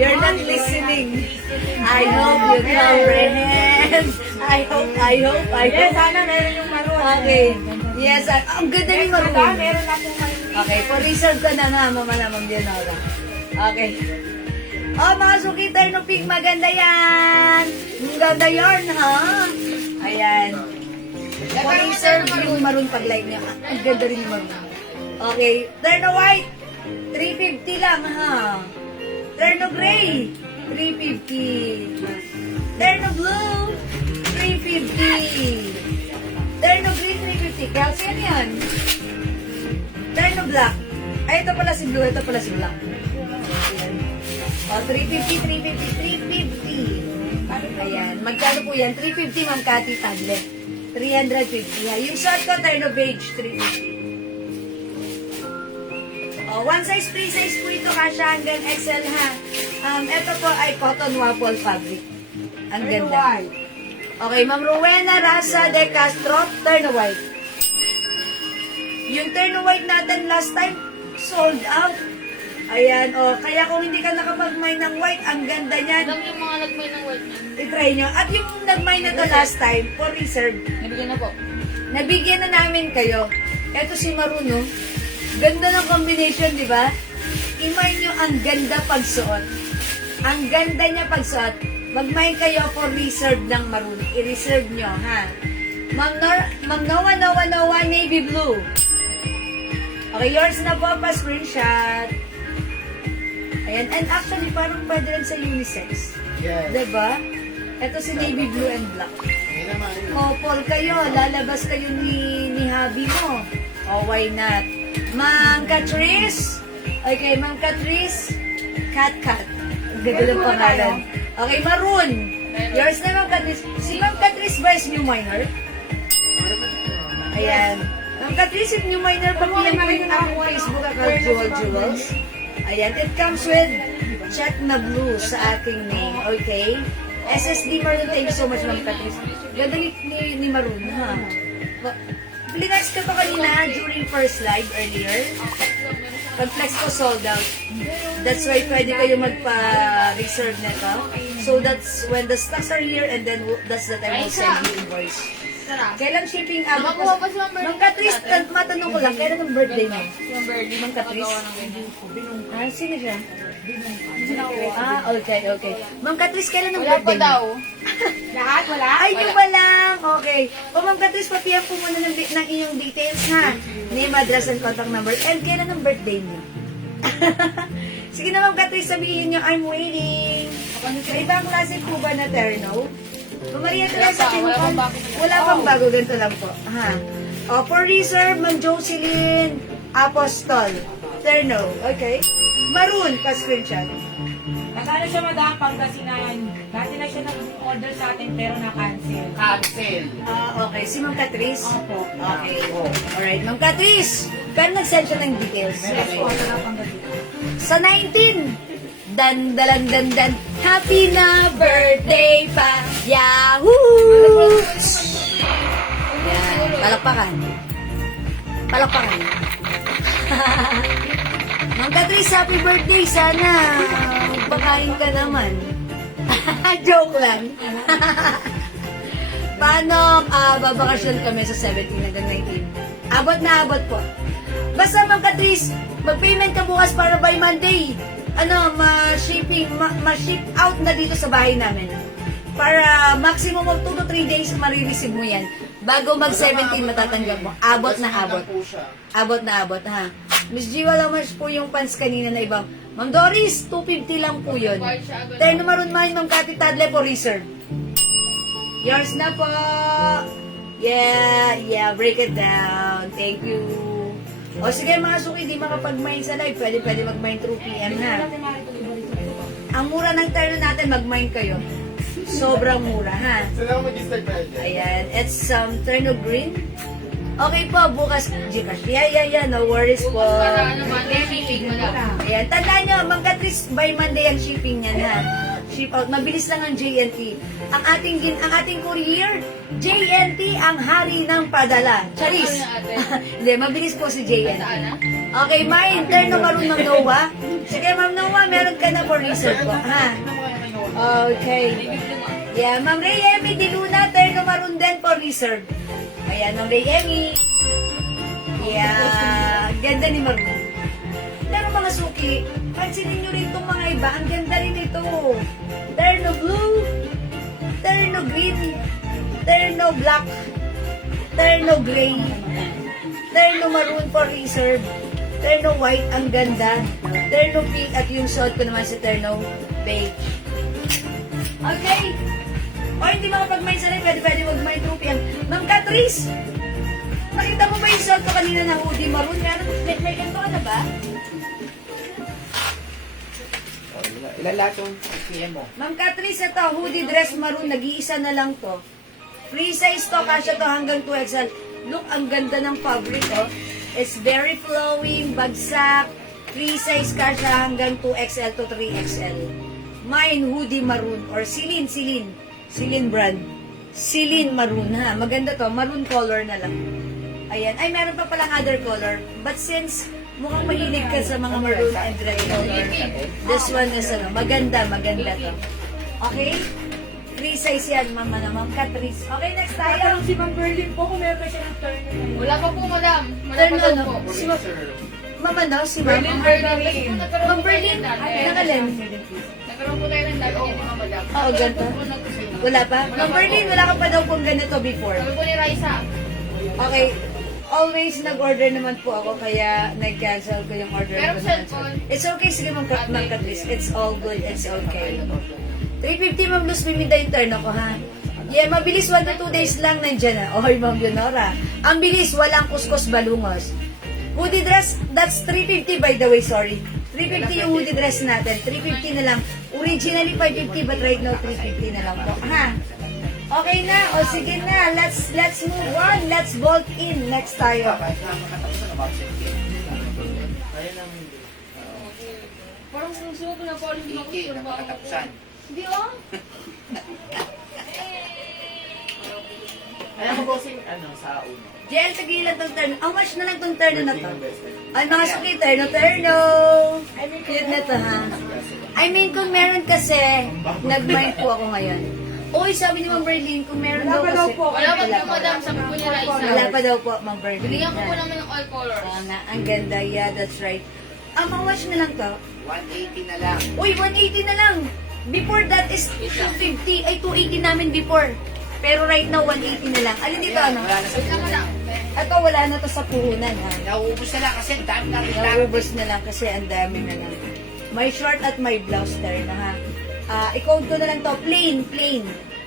You're not listening. I hope you comprehend. I hope. Yes, sana meron yung maroon. Okay. Yes, ang ganda ni maroon. Meron akong maroon. Okay, for reserve ka na nga, mama na, Ma'am Leonora. Okay. Oh, mga suki, terno pink, maganda yan. Ang ganda yarn, ha? Ayan. For reserve yung maroon pag like niya. Ang ganda rin yung maroon. Okay, terno white, 350 lang, ha? Terno gray, 350. Terno blue, 350. Terno green, 350. Kelsey, ano yan? Terno black. Ay, ito pala si blue, ito pala si black. Ayan. O, 350, 350, 350. Ayan. Magkano po yan? 350, Ma'am Cathy Tablet. 350. Ha? Yung short ko, terno beige, 350. Oh, one size, free size po ito, kasha hanggang XL ha. Ito po ay cotton waffle fabric. Ang ganda. Okay, Ma'am Rowena Rasa de Castro, turn white. Yung turn white natin last time, sold out. Ayan, kaya kung hindi ka nakapag-mine ng white, ang ganda niyan. Alam yung mga nagmay ng white niya. I-try nyo. At yung nag-mine na to last time, for reserve, Nabigyan na po. nabigyan na namin kayo. Eto si Maroon, no? Ganda ng combination, di ba? I-mine nyo, ang ganda pagsuot. Ang ganda niya pagsuot. Mag-mine kayo for reserve ng Maroon. I-reserve nyo, ha? Ma'am Noah, navy blue. Okay, yours na po, pa-screenshot. Ayan, and actually, parang pwede rin sa unisex. Yes. Diba? Ito si navy blue and black. Hindi naman. Couple kayo, lalabas kayo ni hubby mo. Oh, why not? Ma'am Catrice. Okay, Ma'am Catrice. Cat. Ganda ng pangalan. Okay, maroon. Yours na, Ma'am Catrice. Si Ma'am Catrice ba is new minor? Ayan. Ma'am Catrice, if new minor, pag-PM mo yung aking Facebook account, Jewels. Ayan, it comes with check na blue sa ating name, okay? SSD Maroon, thank you so much, Ma'am Catrice. Ganda ni Maroon, ha? Flex ka pa kanina during first live earlier. Pag-flex ko sold out. That's why pwede kayo magpa-reserve nito. So that's when the stocks are here and then that's the time we'll send you invoice. Kailan shipping abot? Nakakuha pa si Ma'am Bernie. Ma'am Catrice, matanong ko lang, kailan ang birthday mo? Yung Bernie. Ma'am Catrice? Pagawa ng ganyan. Ah, sino siya? Okay. Ma'am Catrice, kailan ang Wala pa birthday daw. mo? Lahat, wala? Ay, yung ba lang? Okay. O Ma'am Catrice, papiyan po muna ng inyong details ha. Name, address, and contact number. And kailan ang birthday mo? Sige na Ma'am Catrice, sabihin niyo, I'm waiting. May ibang klase po ba na terno? Maria Teresa, wala pang bago, ganito lang po. Ha. O, for reserve, Ma'am Jocelyn Apostol. Terno, okay. Maroon, pa-screenshot. Kasano siya madam Pangasinan. Dati na siya nag-order sa atin pero na-cancel. Cancel. Okay. Si Ma'am Catrice? Opo. Okay. Alright, Ma'am Catrice. Pero nag-send siya ng details. Yes po, wala pang gabi. Sa 19, dan. Happy na birthday pa. Yahoo! Yan. Palakpakan. Ma'am Catrice, happy birthday. Sana magpakain ka naman. Joke lang. Paano babakasyon kami sa 17 hanggang 19? Abot na abot po. Basta Ma'am Catrice, mag-payment ka bukas para by Monday. Ma-ship out na dito sa bahay namin. Para maximum of 2 to 3 days marireceive mo yan. Bago mag-17 matatanggap mo. Abot na abot. Abot na abot, ha? Miss G, wala mas po yung pants kanina na ibang. Ma'am Doris, 250 lang po yun. Terno Maroon Mine, Ma'am Cathy Tadle po reserve. Yours na po. Yeah, break it down. Thank you. O sige mga suki, di makapag-mine sa live. Pwede mag-mine through PM na. Ang mura ng terno natin, mag-mine kayo. Sobrang mura, ha? Sila ako mag-start pa yun. Ayan, it's terno green. Okay po, bukas Gcash. Yeah, no worries po. Para naman, shipping mo lang. Ayan, tandaan nyo, Ma'am Catrice, by Monday ang shipping niyan, ha? Ship out, mabilis lang ang JNT. Ang ating courier, JNT ang hari ng padala. Charis. Hindi, mabilis po si JNT. Okay, mine, terno Maroon Ma'am Noah. Sige, Ma'am Noah, meron ka na for research po, ha? Okay. Yeah, Ma'am Rayemi Di Luna, terno Maroon din for reserve. Ayan, Ma'am Rayemi. Yeah, ganda ni Maroon. Pero mga suki, pansinin nyo rin itong mga iba, ang ganda rin ito. Terno blue, terno green, terno black, terno gray, terno maroon for reserve, terno white, ang ganda, terno pink, at yung suot ko naman si terno beige. Okay. O hindi makapag-mine sa live, pwede mag-mine through PM. Ma'am Catrice, nakita mo ba yung suot ko kanina na hoodie maroon? May ganito ka na ba? Ilan lahat yung PM mo? Ma'am Catrice, ito, hoodie dress maroon, nag-iisa na lang to. Free size to, kasya to hanggang 2XL. Look, ang ganda ng fabric, oh. It's very flowing, bagsak, Free size kasha hanggang 2XL to 3XL. Mine hoodie maroon or Celine brand. Celine maroon ha. Maganda to, maroon color na lang. Ayan. Ay, meron pa palang other color. But since mukhang mahilig ka sa mga maroon and red color, this one is maganda to. Okay? Free size yan, mama na, Ma'am Catrice. Okay, next tayo. Parang si Ma'am Berlin po, kung meron pa siya ng turn na yun. Wala pa po, madam. Wala Turn pa daw ano? po. Si Ma'am ano? Si Ma'am? Ma'am Berlin? Nakalin? Nagkaroon po tayo ng dalawa mga madam. Oo, ganito. Wala pa? Ma'am Berlin, wala ka pa daw pong ganito before. Sabi po ni Raisa. Okay. Always nag-order naman po ako, kaya nag-cancel ko yung order Pero ko. cellphone. It's okay, sige Ma'am Catrice. It's all good, it's okay. 350 Ma'am Luz, biminda yung turn ako ha. Yeah, mabilis 1 to 2 days lang nandyan na. Oy, Ma'am Leonora. Ang bilis, walang kuskus balungos. Hoodie dress, that's 350 by the way, sorry. 350 yung hoodie dress natin. 350 na lang. Originally 550 but right now 350 na lang po. Ha? Okay na, o sige na. Let's move on. Let's bolt in. Next tayo. Kahit na makatapusan ng absent cake. Kaya lang, Parang susunod na po ulit Iki na makatapusan. Hindi oh. kaya mo bossing, sa uno. JL, tagilan tong turn. How much na lang tong turn na to? Ay, mga suki, turno. Cute na to, ha? I mean, kung meron kasi, nag-mind po ako ngayon. Uy, sabi ni Ma'am Berlin, kung meron daw kasi. Wala pa po, madam. Sabi po ni Raisa. Wala pa daw po, Ma'am Berlin. Binigyan ko po naman ng all colors. Ang ganda, yeah, that's right. How much na lang to? 180 na lang. Uy, 180 na lang. Before that is 250. Ay, 280 namin before. Pero right now, 180 na lang. Alin dito, ano? Wala na sa puhunan. Ito, wala na to sa puhunan, ha? Nauubos na lang kasi ang dami namin Naubos na lang kasi ang dami na lang. May short at may blouse there na, ha? I-code ko na lang to. Plain.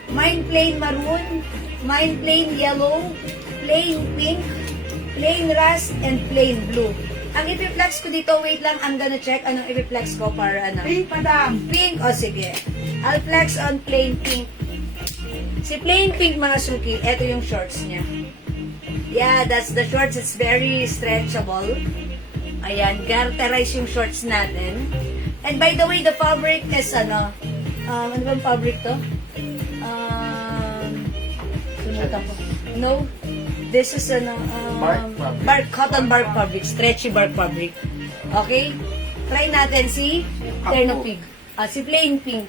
Mine plain maroon, mine plain yellow, plain pink, plain rust, and plain blue. Ang ipiplex ko dito, wait lang, I'm gonna check anong ipiplex ko para ano. Pink, madam. Pink, o sige. I'll flex on plain pink. Si plain pink, mga suki, eto yung shorts niya. Yeah, that's the shorts. It's very stretchable. Ayan, garterize yung shorts natin. And by the way, the fabric is ano bang fabric to? Sumutan ko. No, this is cotton bark fabric, stretchy bark fabric. Okay? Try natin si Terno Pig. Si plain pink.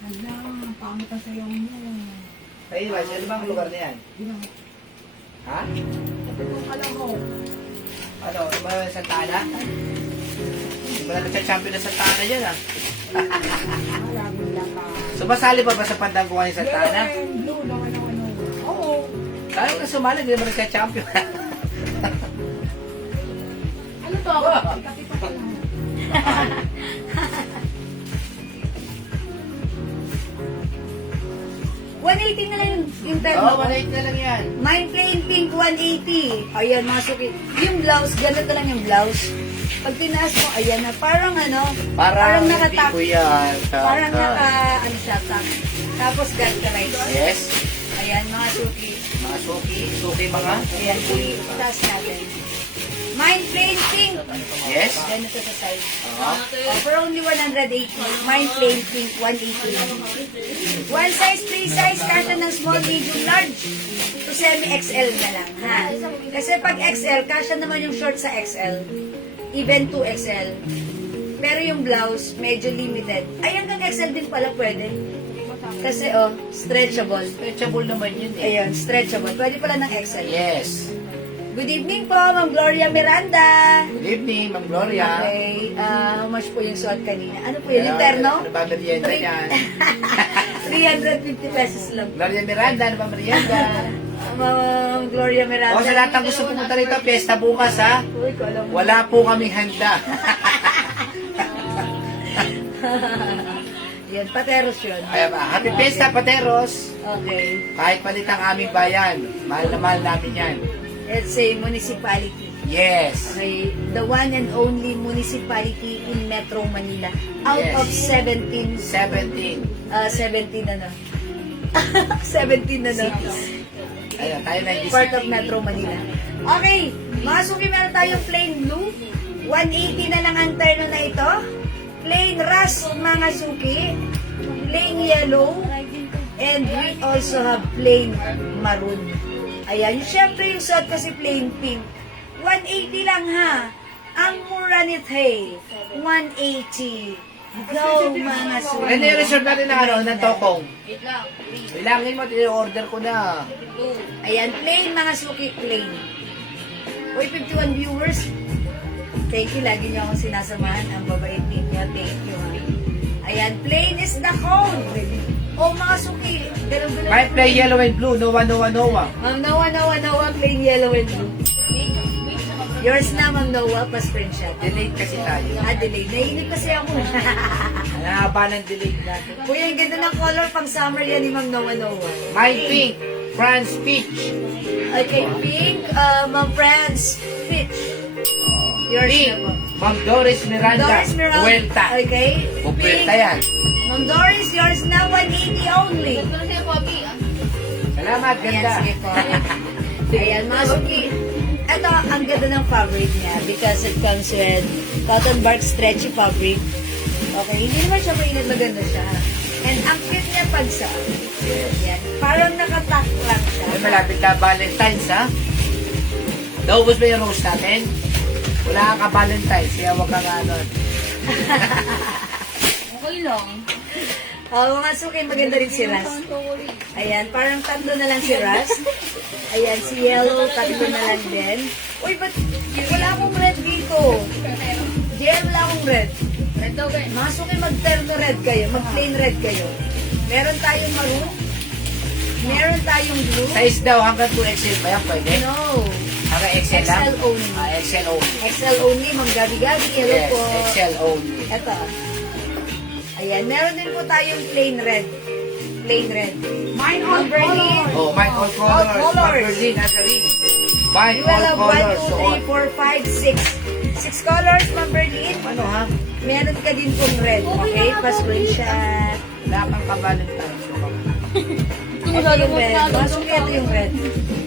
Wala, pangit ang sayaw mo. Ay, Wise, ano bang lugar na yan? Ha? Alam mo, Ano ba, Santa Ana? Hindi ba nagka-champion na Santa Ana yan, ah? marami lang ka. Sumasali pa ba sa pandangguan ni Santa Ana? Blue, no. Oo. Kaya ka sumali, hindi naman nagka-champion. Ano to? Kapita ka lang. $180 na lang yung terno. Oo, 180 na lang yan. Mine plain pink, 180. Ayan, mga suki. Yung blouse, ganito lang yung blouse. Pag tinaas mo, ayan na. Parang ano, Parang hindi nakatak. ko yan. Parang ano siya, tak. Tapos garterize. Yes. Ayan, mga suki. Mga suki mga. Ayan, taas natin. Mine plain pink. Yes. Ganito sa side. Oo. For only 180. Mine plain pink, 180. One size, three size, kasha ng small, medium, large. To semi-XL na lang, ha? Kasi pag XL, kasha naman yung short sa XL. Even 2XL. Pero yung blouse, medyo limited. Ay, hanggang XL din pala pwede. Kasi, stretchable. Stretchable naman yun eh. Ayun, stretchable. Pwede pala ng XL. Yes. Good evening po, Ma'am Gloria Miranda. Good evening, Ma'am Gloria. Okay, how much po yung suot kanina? Ano po yun, interno? Ano ba merienda yan? 350 pesos lang. Gloria Miranda, ano ba merienda? Ma'am Gloria Miranda. O sa lahat ng gusto pumunta rito, piyesta bukas ha. Uy, ko alam mo. Wala po kaming handa. Yan, pateros yun. Ay, happy Fiesta, Pateros. Okay. Kahit palit ang aming bayan, mahal na mahal namin yan. Let's say municipality. Yes. Okay, the one and only municipality in Metro Manila. Out Yes. of 17, 17. 17 ano? 17 ano? Ayun, tayo na yung Part of Metro Manila. Okay, mga suki, meron tayong plain blue. 180 na lang ang terno na ito. Plain rust mga suki. Plain yellow. And we also have plain maroon. Ayan, syempre yung suot kasi plain pink. 180 lang ha. Ang mura nito, hey. 180. Go, mga suki. Ano yung reserve natin na ano, ng tokong? Wait lang. Bilangin mo, order ko na. Ayan, plain mga suki, plain. Uy, 51 viewers. Thank you, lagi niyo akong sinasamahan. Ang babait ninyo, thank you ha. Ayan, plain is the code. O mga suki, ganun-ganun. May play yellow and blue, Noah, Noah, Noah. Ma'am Noah, plain yellow and blue. Yours na, Ma'am Noah, pa-screenshot. Delete kasi tayo. Delay. Naiinip kasi ako. Ang haba ng delete natin. Kuya, ang ganda ng color pang summer yan ni Ma'am Noah. My pink, France Peach. Okay, pink, Ma'am Franz, Fitch. Yours Pink, na po. Ma'am Doris Miranda. Doris Miranda. Vuelta. Okay. Vuelta Pink. yan. Ma'am Doris, yours na 180 only. Salamat, Ayan, ganda. sige po. Ayan, mga suki. Ito, ang ganda ng fabric niya because it comes with cotton bark stretchy fabric. Okay, hindi naman siya mainit, maganda siya. And ang cute niya pag sa, yan, parang nakatak lang siya. Ay, malapit na Valentine's, ha? Naubos ba yung rose natin? Wala ka Valentine's, kaya wag kang ano. Okay lang. Oh, mga suki, maganda rin si Ras. Ayan, parang tatlo na lang si Ras. Ayan, si Yellow, tatlo na lang din. Uy, ba't wala akong red dito? JL, wala akong red. Mga suki, mag-terno red kayo, mag-plain red kayo. Meron tayong maroon. Meron tayong blue. Size daw, hanggang 2XL ba yan? Pwede? No. Hanggang XL lang? XL only. XL only. XL only, Ma'am Gabi-Gabi. Hello Yes, po. XL only. Ito. Ayan, meron din po tayong plain red. Plain red. Mine all color. Oh, mine all colors. All colors. Berlin, Nazarene. Mine You will all have 1, colors. 2, 3, 4, 5, 6. 6 colors, Ma'am Berlin. Ano ha? Meron ka din pong red. Okay, pa-screenshot. Wala kang ka-Valentine's. Ito yung red. Pasok ito yung red.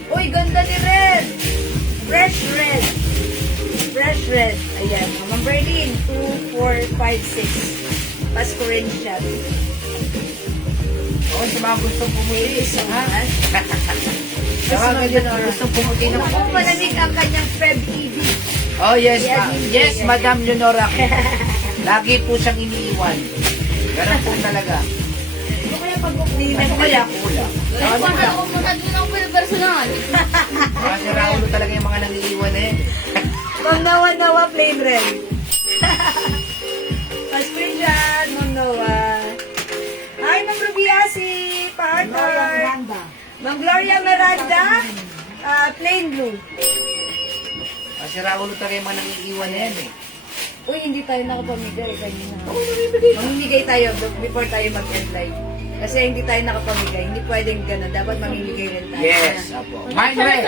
Uy, ganda ni red. Fresh red. Fresh red. Ayan. Ma'am Berlin, 2, 4, 5, 6. Pa-screenshot. Oo, sa mga gustong pumuti. Please, Ha? ha? Sa mga ganyan, gustong pumuti ng Ako malamig ang kanyang Feb TV. Oh, yes, Yan, yes, yan. Madam Leonora. Lagi po siyang iniiwan. Ganun po talaga. Hindi na Ano kaya kulang? Ano kaya? personal. Kasi Raulo talaga yung mga nangiiwan eh. Ma'am Nawa, plain red. Pa-screenshot, Ma'am Nawa. Hi, Ma'am Rubiasi, partner. Ma'am Gloria Miranda, plain blue. Kasi Raulo talaga yung mga nangiiwan na yan eh. Uy, hindi tayo nakapamigay kanina. Mamimigay tayo before tayo mag-end live. Kasi hindi tayo nakapamigay. Hindi pwedeng gano'n. Dapat mamimigay rin tayo. Yes, apo. Mine red.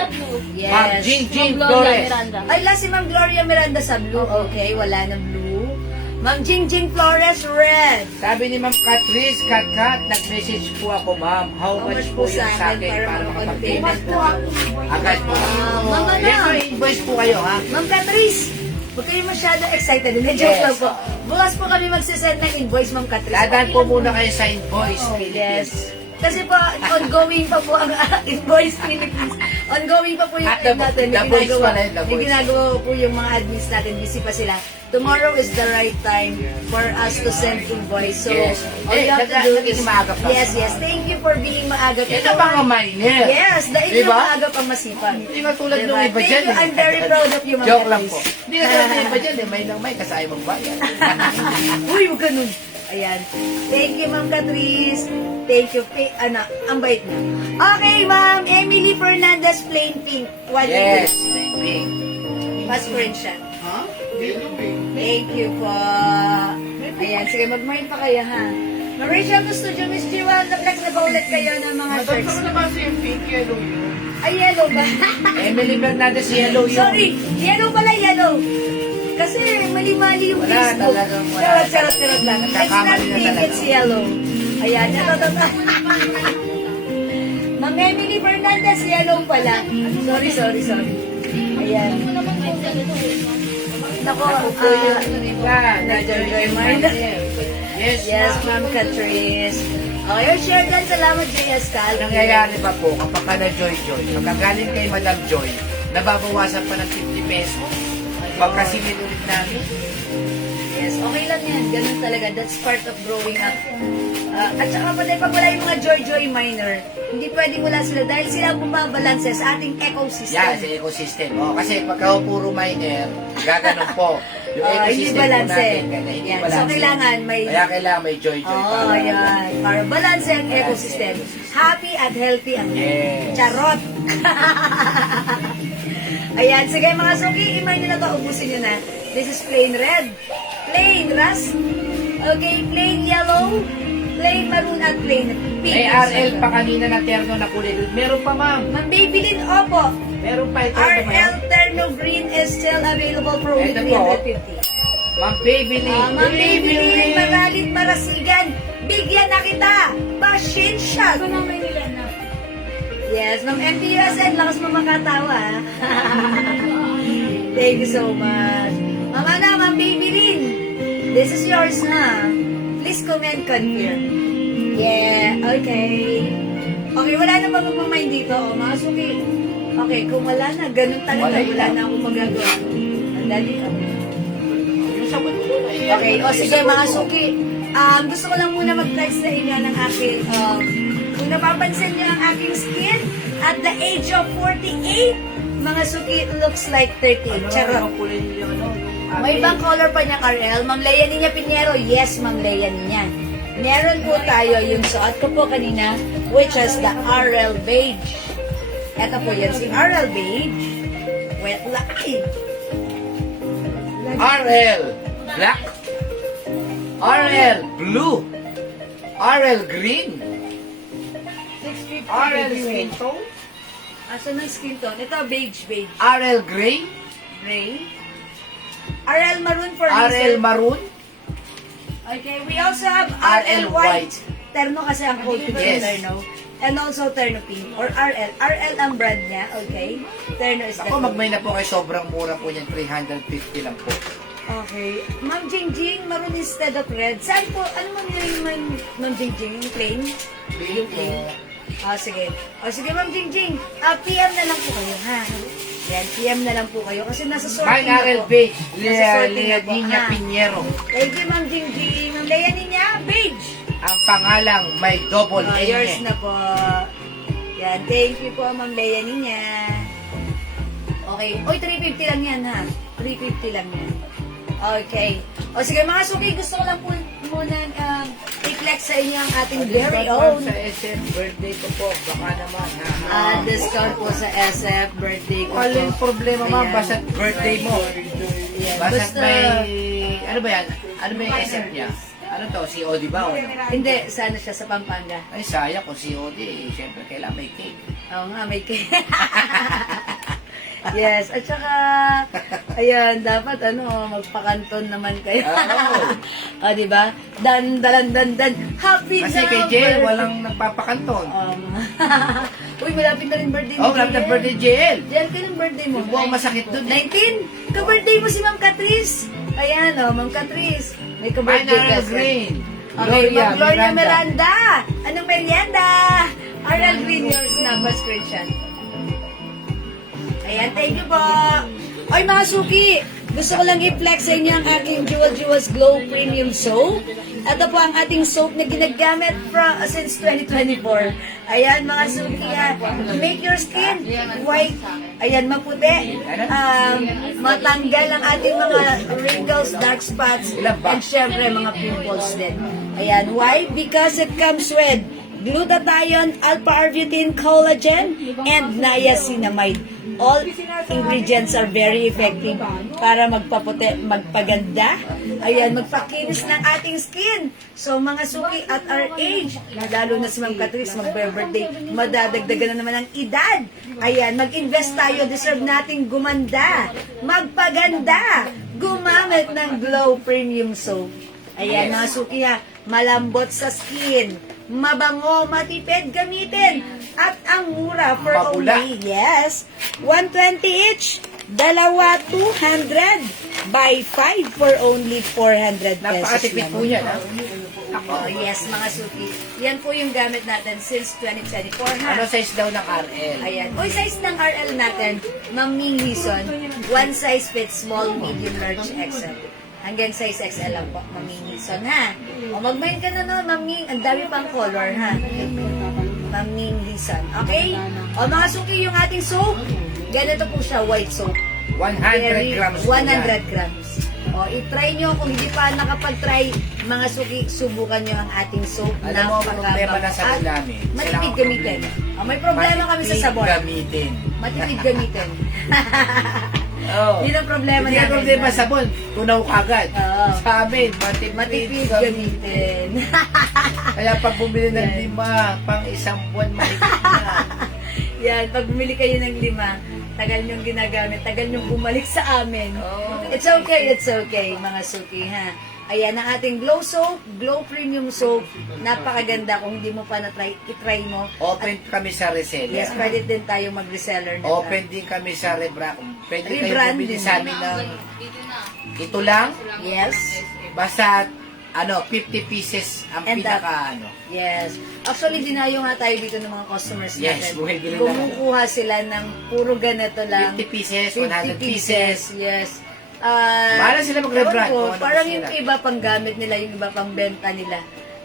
Yes. Ma'am Jing Flores. Ay, last si Ma'am Gloria Miranda sa blue. Okay, wala ng blue. Ma'am Jing Flores, red. Sabi ni Ma'am Catrice, Kat, nag-message po ako, ma'am. How much po yung sa akin para makapag-payment po? Agad po. Ma'am, ano? Yes, may invoice po kayo, ha? Ma'am Catrice, huwag kayo masyadong excited. Hindi, joke Yes. lang po. Bukas po kami magsisend ng invoice, Ma'am Catrice. Dadaan po muna kayo sa invoice. Oh, yes. Kasi po, ongoing pa po ang invoice Philippines. Ongoing pa po yung At the- natin. the voice pala, the May voice. ginagawa po yung mga admins natin. Busy pa sila. Tomorrow is the right time for us to send invoice. So, Yes. all you have to do is... Naging maaga pa. Yes. Thank you for being maaga. Ito ba ang minor? Yes, dahil yung Diba? maaga pang masipag. Hindi ka tulad Diba? ng iba Thank dyan. you. I'm very proud of you, Ma'am Joke lang Catrice. po. Hindi ka tulad ng iba dyan. May lang may kasaya mong bayan. Uy, huwag ganun. Ayan. Thank you, Ma'am Catrice. Thank you. Ang bait niya. Okay, Ma'am. Emily Fernandez, plain pink. One Yes. minute. Pa-screenshot. Ha? Yellow eh. Thank you po. Ayan, sige, mag-mind pa kayo, ha? Ma'am Rachel, gusto nyo, Miss Jiwan, na-flex na ba ulit kayo ng mga Madam, shirts? saan naman si pink yellow yun? Ay, yellow ba? Emily Fernandez, yellow yun. Sorry, yellow pala, yellow. Kasi mali-mali yung Wala, Facebook. talagang wala. Charot lang. It's not Nagkakamali na pink, talaga. it's yellow. Ayan, ito. Ma'am Emily Fernandez, yellow pala. Sorry. Ayan. Nako, na-joy Yes, Ma'am Catrice. Your share dyan. Salamat, JS Cal. Nangyayari pa po kapag ka na Joy, pagkagaling kay Madam Joy, nababawasan pa ng 50 pesos. Pagkasilin ulit namin. Yes, okay lang yan. Ganun talaga. That's part of growing up. At saka pa pag wala yung mga joy minor, hindi pwedeng wala sila dahil sila ang bumabalanse sa ating ecosystem. Yan, sa ecosystem. Kasi pagka puro minor, gaganon po. Yung Hindi ecosystem po balanse. natin, hindi Yan. balanse. So, kailangan may... Kaya kailangan may joy. Oh, yan. Para balanse ang ecosystem. Happy at healthy ang Yes. charot. Ayan, sige mga suki, imay nyo na to, ubusin nyo na. This is plain red, plain rust, okay, plain yellow, plain maroon at plain pink. May RL pa kanina na terno na kulay. Meron pa, ma'am. Ma'am Maybelline, opo. Meron pa ito. RL Terno Green is still available for only Ito po. 350. Ma'am Maybelline. Ma'am Maybelline, magalit marasigan. Bigyan na kita. Pasensya. Ito naman nila na. Yes, Ma'am MPUSN, lakas mo makatawa. Thank you so much. Ma'am Ana, Ma'am Maybelline, this is yours na. Please comment, confirm. Yeah, okay. Okay, wala na ba magmamain dito? O, mga suki. Okay, kung wala na, ganun talaga. Wala na akong magagawa. Ang dali. Okay, o sige mga suki. Gusto ko lang muna mag-test sa inyo ng aking, kung napapansin niyo ang aking skin, at the age of 48, mga suki, looks like 13. Charot. May ibang color pa niya, Karel. Ma'am Leia Niña Pinero. Yes, Ma'am Leia Niña. Meron po tayo yung suot ko po kanina, which is the RL Beige. Ito po yan, si RL Beige. Wet lucky. RL Black. RL Blue. RL Green. RL Skin Tone. Asa ng skin tone? Ito, beige. RL Gray. Gray. RL Maroon for RL Hazel. Maroon. Okay, we also have RL RL White. White. Terno kasi ang code ko Yes. Terno. And also Terno Pink. Or RL. RL ang brand niya, okay? Terno is the Ako, code. magmay na po kayo. Sobrang mura po yan. 350 lang po. Okay. Ma'am Jingjing, maroon instead of red. Saan po? Ano man yung Ma'am Jingjing? Yung plain? Yung plain? Sige. Sige, Ma'am Jingjing. PM na lang po kayo, ha? Yan, PM na lang po kayo. Kasi nasa sorting Mine na RL po. Beige. Nasa sorting na po, Niña ha? Pinero. Thank you, Ma'am Jingjing. Ma'am Leia Niña, beige. Ang pangalang may double N. Yours na po. Yan, thank you po, Ma'am Leia Niña. Okay. Oy, 350 lang yan, ha? 350 lang yan. Okay. O sige, mga suki, gusto ko lang po muna i-flex sa inyo ang ating very own. Sa SM birthday ko po. Baka naman. Ha? Discount po sa SF birthday ko Walang po. problema, ma'am. Ayan. Basta birthday mo. Yan. Basta may... Ano ba yan? Ano ba yung SM niya? Ano to? COD ba? O ano? Hindi, sana siya sa Pampanga. Ay, sayang kung COD. Siyempre, kailangan may cake. Oo nga, may cake. Yes, at saka, ayan, dapat magpakanton naman kayo. O, diba? Dan, happy Kasi kay JL, walang nagpapakanton. Uy, malapit na rin birthday Oh, lapit na birthday, JL. JL, kailan birthday mo? Yung buong masakit dun. 19? Ka-birthday mo si Ma'am Catrice. Ayan, Ma'am Catrice. May ka-birthday Mine ka. RL Green. Okay, Ma'am Gloria Miranda. Anong merienda? RL Green, yours na, pa-screenshot. Ayan, thank you po. Oy, mga suki, gusto ko lang i-flex sa inyo ang aking Jewel's Glow Premium Soap. Ito po ang ating soap na ginagamit since 2024. Ayan, mga suki, make your skin white. Ayan, maputi. Matanggal ang ating mga wrinkles, dark spots, and syempre mga pimples din. Ayan, why? Because it comes with glutathione, alpha-arbutin, collagen, and niacinamide. All ingredients are very effective para magpaputi, magpaganda, ayan, magpakinis ng ating skin. So, mga suki at our age, lalo na si Ma'am Catrice, mag-birthday, madadagdagan na naman ang edad. Ayan, mag-invest tayo, deserve nating gumanda, magpaganda, gumamit ng Glow Premium Soap. Ayan, mga suki ha, malambot sa skin, mabango, matipid gamitin, at ang mura for Mabula. only, yes, 120 each, Dalawa, 200 by 5 for only 400 pesos Napakatipid lang. po yan, ha? Oh, yes, mga suki. Yan po yung gamit natin since 2024, ha? Ano size daw ng RL? Ayan. O, size ng RL natin, Ma'am Ming Hison, one size fits small, medium, large, XL. Hanggang size XL lang po, Ma'am Ming Hison, ha? O, mag-mind ka na no, Ma'am Ming. Ang dami pang color, ha? Ma'am Ming Hison. Okay? O, mga suki, yung ating soap, ganito po siya, white soap. 100 grams po 100 yan. grams. O, i-try nyo. Kung hindi pa nakapag-try, mga suki, subukan nyo ang ating soap. Alam mo, ang problema na sa namin. Matipid gamitin. O, may problema kami sa sabon. Gamitin. Matipid gamitin. Oh. Yun ang problema Hindi ang namin. problema sa sabon. Tunaw kagad. Oo. Sa amin, matipid Matipid gamitin. gamitin. Kaya pag bumili ng 5, pang isang buwan, mahigit na. Yan, pag bumili kayo ng 5, tagal nyong ginagamit, tagal nyong bumalik sa amin. Oh. It's okay, mga suki, ha? Ayan, ang ating Glow Soap, Glow Premium Soap. Napakaganda. Kung hindi mo pa na-try, itry mo. Open kami sa reseller. Yes, pwede din tayo mag-reseller na. Open din kami sa rebrand. Pwede kayo Rebrand bumili din. sa amin ng ito lang. Yes. Basta 50 pieces ang And that- pinaka Yes. Actually, dinayo nga tayo dito ng mga customers Yes, natin. bumibili lang. Kumukuha sila ng puro ganito lang. 50 pieces, 50 100 pieces. Yes. Bahala sila mag-rebrand ewan ko, kung ano parang gusto yung nila. iba pang gamit nila, yung iba pang benta nila.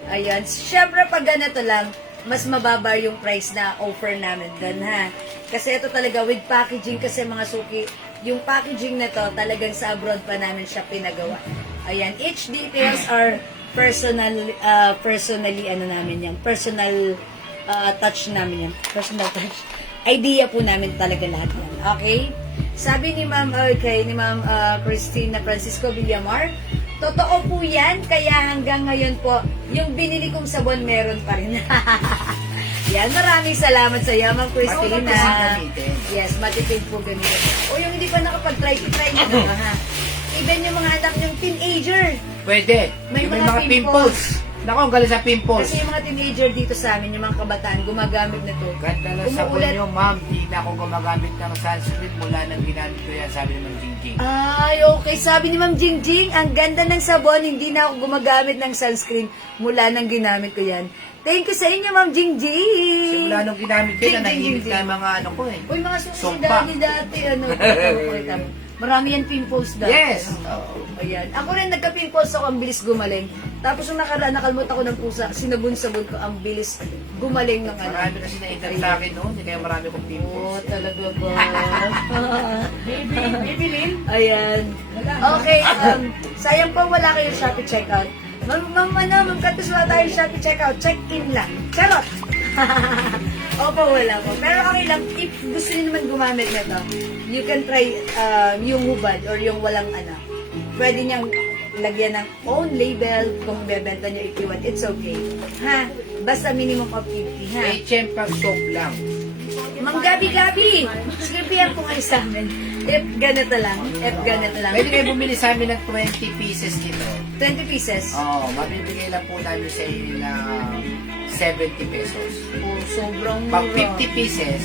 Ayan. Siyempre, pag ganito lang, mas mababa yung price na offer namin doon, ha? Kasi ito talaga, with packaging, kasi mga suki, yung packaging na to, talagang sa abroad pa namin siya pinagawa. Ayan. Each details are personally, ano namin yan, personal touch namin yan. Personal touch. Idea po namin talaga lahat yan. Okay? Sabi ni Ma'am, ni Ma'am Christina Francisco Villamar, totoo po yan, kaya hanggang ngayon po, yung binili kong sabon meron pa rin. Yan, maraming salamat sa iyo, Ma'am Christina. Matipid kasi gamitin. Yes, matipid po gamitin. O yung hindi pa nakapag-try, try nyo na, ha? Even yung mga anak yung teenager. Pwede. May Yung mga pimples. Nako, ang galing sa pimples. Kasi yung mga teenager dito sa amin, yung mga kabataan, gumagamit na to. Ganda na sabon Umuulan. nyo, ma'am. Di na ako gumagamit ng sunscreen mula nang ginamit ko yan, sabi naman Jingjing. Ay, okay. Sabi ni Ma'am Jingjing, ang ganda ng sabon, hindi na ako gumagamit ng sunscreen mula nang ginamit ko yan. Thank you sa inyo, Ma'am Jingjing. Simula nung ginamit ko yan, Jingjing, nahimik na yung mga ano ko eh. Uy, mga Sumpa. susunod dati, ano, marami yan pimples dati. Yes. Ayan. Ako rin nagka-pimples ako, ang bilis gumaling. Tapos yung nakaraan, nakalmot ako ng pusa, sinabon-sabon ko, ang bilis gumaling ng ano. Marami kasi na-ingat sa akin noon, kaya marami kong Oo, pimples. talaga ba? Bibilin. Ayan. Okay, sayang po wala kayong Shopee checkout. Ma'am Katus, wala tayong Shopee checkout. Check-in lang. Charot! Opo, wala po. Pero okay lang, if gusto niyo naman gumamit nito, you can try yung hubad or yung walang ano. Pwede niyang lagyan ng own label kung bebenta niyo if you want. It's okay. Ha? Basta minimum of 50, ha? HM pag soap lang. Mang Gabi-Gabi! Sige, PM po kayo sa amin. If ganito lang. If ganito lang. Pwede kayo bumili sa amin ng 20 pieces nito. 20 pieces. Oo, mabibigay lang po namin sa inyo ng 70 pesos. Oh, sobrang Pag mura. 50 pieces,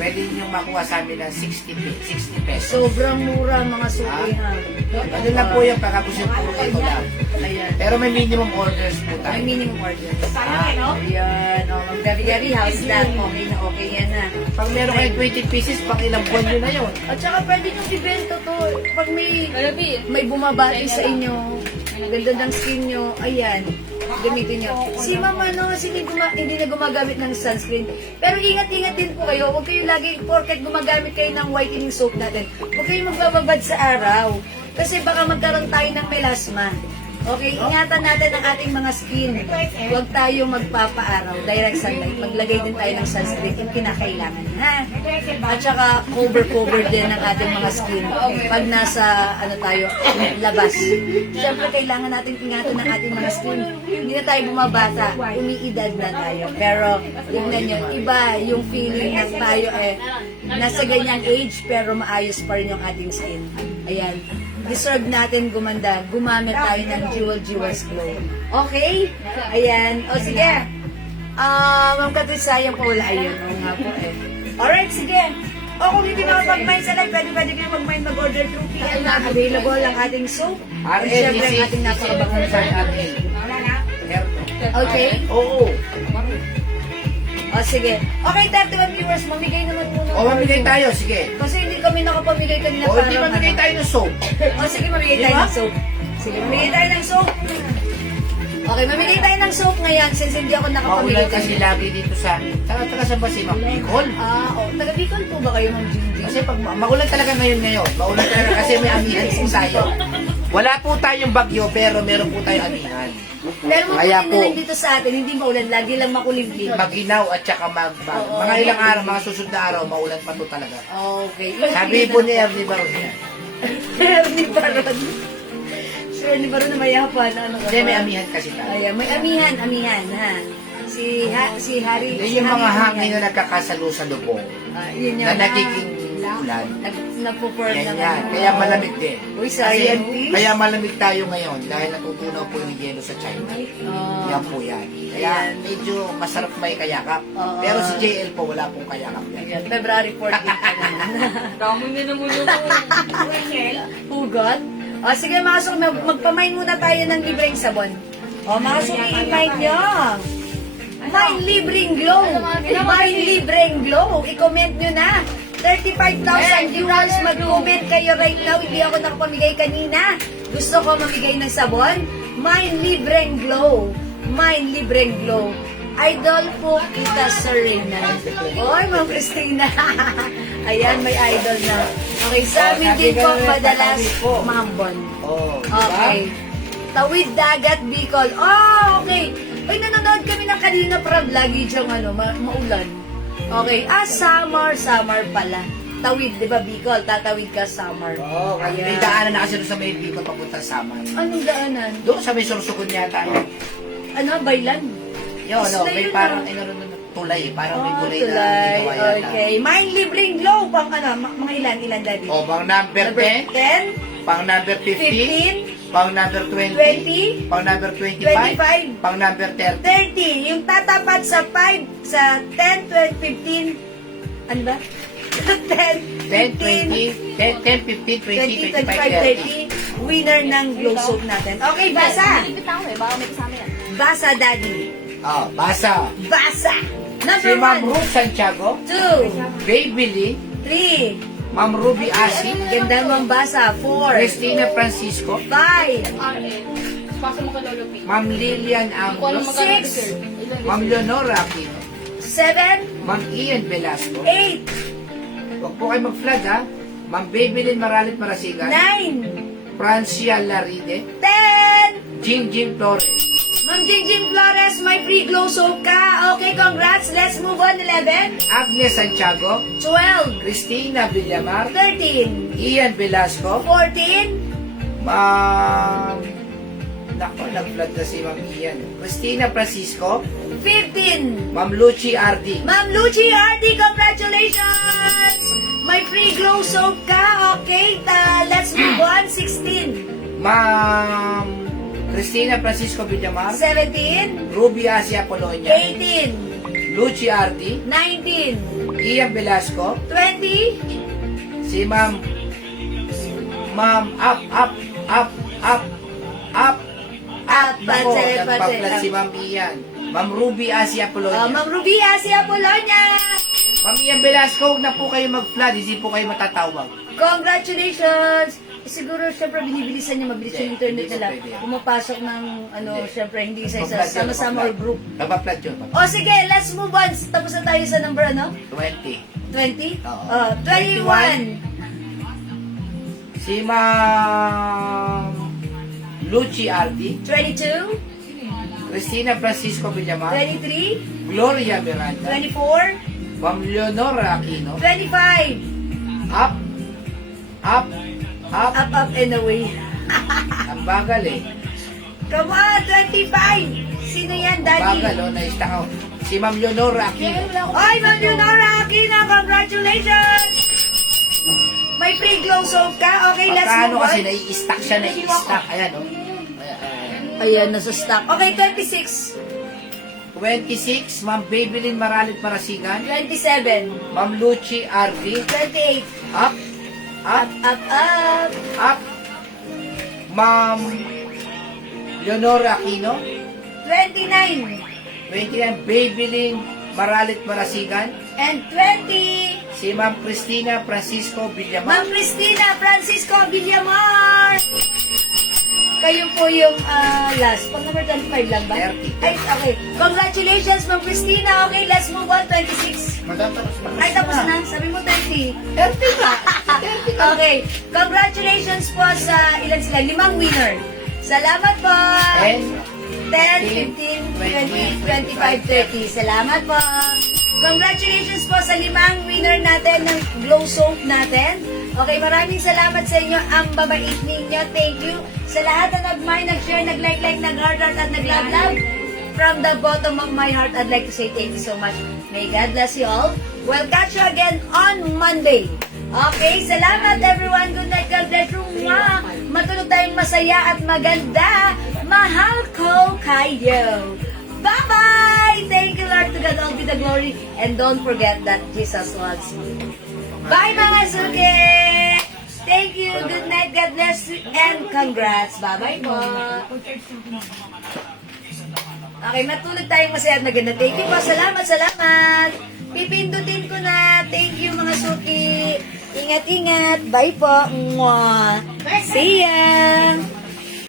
pwede nyo makuha sa amin ng 60 pesos. Sobrang mura, mga suki, ha? Ano lang po yung pagka gusto puro ito lang. Ayan. Pero may minimum orders po May tayo. minimum order. Sayang eh, no? Ayan. Oh, Mang Gabi-Gabi, how's that? Okay na okay yan, ha? Pag meron kayo 20 pieces, pang ilang buwan nyo na yun. At saka pwede nyo ibenta to. Pag may bumabati sa inyo, ganda ng skin nyo, ayan, gamitin nyo. Si mama, no, kasi hindi na gumagamit ng sunscreen. Pero ingat-ingat din po kayo. Huwag kayo lagi, porket gumagamit kayo ng whitening soap natin, huwag kayo magbababad sa araw. Kasi baka magkaroon tayo ng melasma. Okay, ingatan natin ang ating mga skin. Huwag tayo magpapaaraw, direct sunlight. Maglagay din tayo ng sunscreen kung kinakailangan, ha? At saka cover din ang ating mga skin pag nasa tayo labas. Siyempre kailangan natin ingatan ang ating mga skin. Hindi na tayo bumabata, umiidad na tayo. Pero tignan nyo, iba yung feeling na tayo nasa ganyang age pero maayos pa rin yung ating skin. Ayan. Deserve natin gumanda. Gumamit tayo ng Jewels Glow. Okay? Ayan. O sige. Ma'am Katrina, sayang po wala. Ayun. Oo nga po eh. Alright, sige. O kung hindi makapag-mine sa live, pwede kayo mag-mine, mag-order through PM na available ang ating soap. At RL, syempre ang isi, ating napakabango isi, na RL. Okay? Oo. O sige. Okay, 31 viewers, mamigay naman muna. O, mamigay tayo, sige. Kasi hindi kami nakapamigay kanina O, para hindi mamigay tayo ng soap. O sige, mamigay tayo Di ba? ng soap. Sige, mamigay tayo ng soap. Okay, mamigay tayo ng soap ngayon since hindi ako nakapamigay Maulan kasi lagi dito sa... Taga sa ba si Ma'am Bicol? Taga Bicol po ba kayo, Ma'am Jingjing? Kasi pag maulan talaga ngayon. Maulan talaga kasi may amihan po tayo. Wala po tayong bagyo pero meron po tayong amihan. Pero Kaya mabuti po, na lang dito sa atin, hindi maulan, lagi lang makulimlim. maginaw at saka Oo. mga ilang araw, mga susunod na araw, maulan pa to talaga. Okay. Sabi po ni Ernie Baron yan. Ernie Baron. Si Ernie Baron na mayapan. Ano ka Hindi, ba? may amihan kasi tayo. Ayan, may amihan, ha. Si Harry. Yan yung mga hangin na nagkakasalo sa lubong. Yun Na yung nagiging ulan. nagpo-form Yan ng yan. Kaya malamig din. Uy, Kasi, scientist. kaya malamig tayo ngayon dahil natutunaw po yung yelo sa China. Oh. Yan po yan. Kaya medyo masarap may kayakap. Oo. Pero si JL po wala pong kayakap yan. Ayan, February 14 pa naman. Damo na naman yung Rachel. Hugot. O sige mga suki, magpamain muna tayo ng libreng sabon. O mga suki, i-mine nyo. Mine libreng glow. Mine libreng glow. I-comment nyo na. 35,000 viewers. Mag-comment kayo right now. Hindi ako nakapamigay kanina. Gusto ko mamigay ng sabon. Mine libreng glow. Mine libreng glow. Idol po kita, Serena. Oy, Ma'am Christina. Ayan, may idol na. Okay, sa amin din po madalas mambon. Oh, Okay. Tawid dagat Bicol. Oh, okay. Ay, nanonood kami ng kanina Prab. Lagi diyang maulan. Okay. Summer pala. Tawid, di ba Bicol? Tatawid ka summer. Oo, kasi may daanan na kasi doon sa may Bicol papunta sa Saman. Anong daanan? Doon sa may Sorsogon yata. Ano, Baylan? Yun, no, Isla may yun, parang ah. tulay. Parang may tulay na tulay. ginawa yata. Okay. Mine libreng glow. Pang mga ilan, Daddy? O, pang number 10, 10, pang number 15, 15, pang number 20, 20, pang number 25, 25, pang number 30. 30. Yung tatapat sa 5, sa 10, 12, 15. Ano ba? 10, 10, 20, 10, 15, 20, 25, 30. 30. Winner ng glow soap natin. Okay, basa. Bitaw eh, baka may kasama yan. Basa, Daddy. Oh, basa. Basa. Si Number Ma'am 1, Ruth Santiago, 2, Babyliss, 3. Ma'am Ruby Asi, Ganda mong basa. 4, Christina Francisco, 5, RL. Paso mo ka Lolo P. Ma'am Lilian Kung ano Anglos, magkano Six. sir? Ilan Ma'am Leonora Aquino, 7, Ma'am Ian Velasco. 8, Huwag po kayo mag-flag ha. Ma'am Babylin Maralit Marasigan, 9, Francia Laride, 10. Jingjing Flores. Ma'am Jingjing Flores, may free glow soap ka. Okay, congrats. Let's move on. 11, Agnes Santiago, 12, Cristina Villamar, 13, Ian Velasco, 14, Ma'am... Nako, nag-flag na si Ma'am Ian. Cristina Francisco, 15. Ma'am Lucy Ardi, Ma'am Lucy Hardy, congratulations! May free glow soap ka. Okay, let's move on. 16, Ma'am Cristina Francisco Villamar, 17, Ruby Asia Polonia, 18, Lucy Ardi, 19, Ian Velasco, 20, si Ma'am Nako, Patse. nagpa-flag si Ma'am Ian. Ma'am Ruby Asia Polonia. Ma'am Ruby Asia Polonia. Ma'am Ian Velasco, huwag na po kayo mag-flag, hindi po kayo matatawag. Congratulations! Siguro, syempre, binibilisan niya, mabilis yung Hindi, internet hindi nila. po pwede. Pumapasok ng, Hindi. syempre, hindi isa-isa, Mag-flag yun, sama-sama or mag-flag. group. Nagpa-flag yun. O sige, let's move on. Tapos na tayo sa number, 20. 20? Oo. 21. Si Ma'am Lucy Ardi, 22. Cristina Francisco Villamar, 23. Gloria Miranda, 24. Ma'am Leonora Aquino, 25. up, Up and away. ang bagal eh. Come on, 25. Sino yan, Daddy? Bagal oh, na-stuck ako. Si Ma'am Leonora Aquino. Oy, Ma'am Leonora Aquino, congratulations! May free glow soap ka? Okay, let's Pagkaano move on. kasi nai-stack siya, nai-stack. Ayan oh. Ayan. Ayan, nasa stock. Okay, 26. 26, Ma'am Babylin Maralit Marasigan. 27. Ma'am Lucy RV. 28. Up. Up. Up, up. Up. Ma'am Leonora Aquino. 29. 29, Babylin Maralit Marasigan. And 20. Si Ma'am Cristina Francisco Villamar. Ma'am Cristina Francisco Villamar. Kayo po yung last. Pag number 25 lang ba? 30. Ay, okay. Congratulations, Ma'am Cristina. Okay, let's move on. 26. Madam, tapos na. Ay, tapos na. Sabi mo 30. 30 ka. Okay. Congratulations po sa ilan sila? 5 winner. Salamat po. 10, 15, 20, 25, 30. Salamat po. Congratulations po sa 5 winner natin ng Glow Soap natin. Okay, maraming salamat sa inyo. Ang babait ninyo. Thank you sa lahat na nag-mind, nag-share, nag-like, nag-heart, at nag-love. From the bottom of my heart, I'd like to say thank you so much. May God bless you all. We'll catch you again on Monday. Okay, salamat everyone. Good night, God bless you. Mwah! Matulog tayong masaya at maganda. Mahal ko kayo. Bye-bye! Thank you, Lord. To God all be the glory. And don't forget that Jesus loves you. Bye, mga suki! Thank you. Good night. God bless you. And congrats. Bye-bye po. Okay, matulog tayong masaya at maganda. Thank you po. Salamat, salamat. Pipindutin ko na. Thank you, mga suki. Ingat-ingat. Bye po. Mwah. See ya.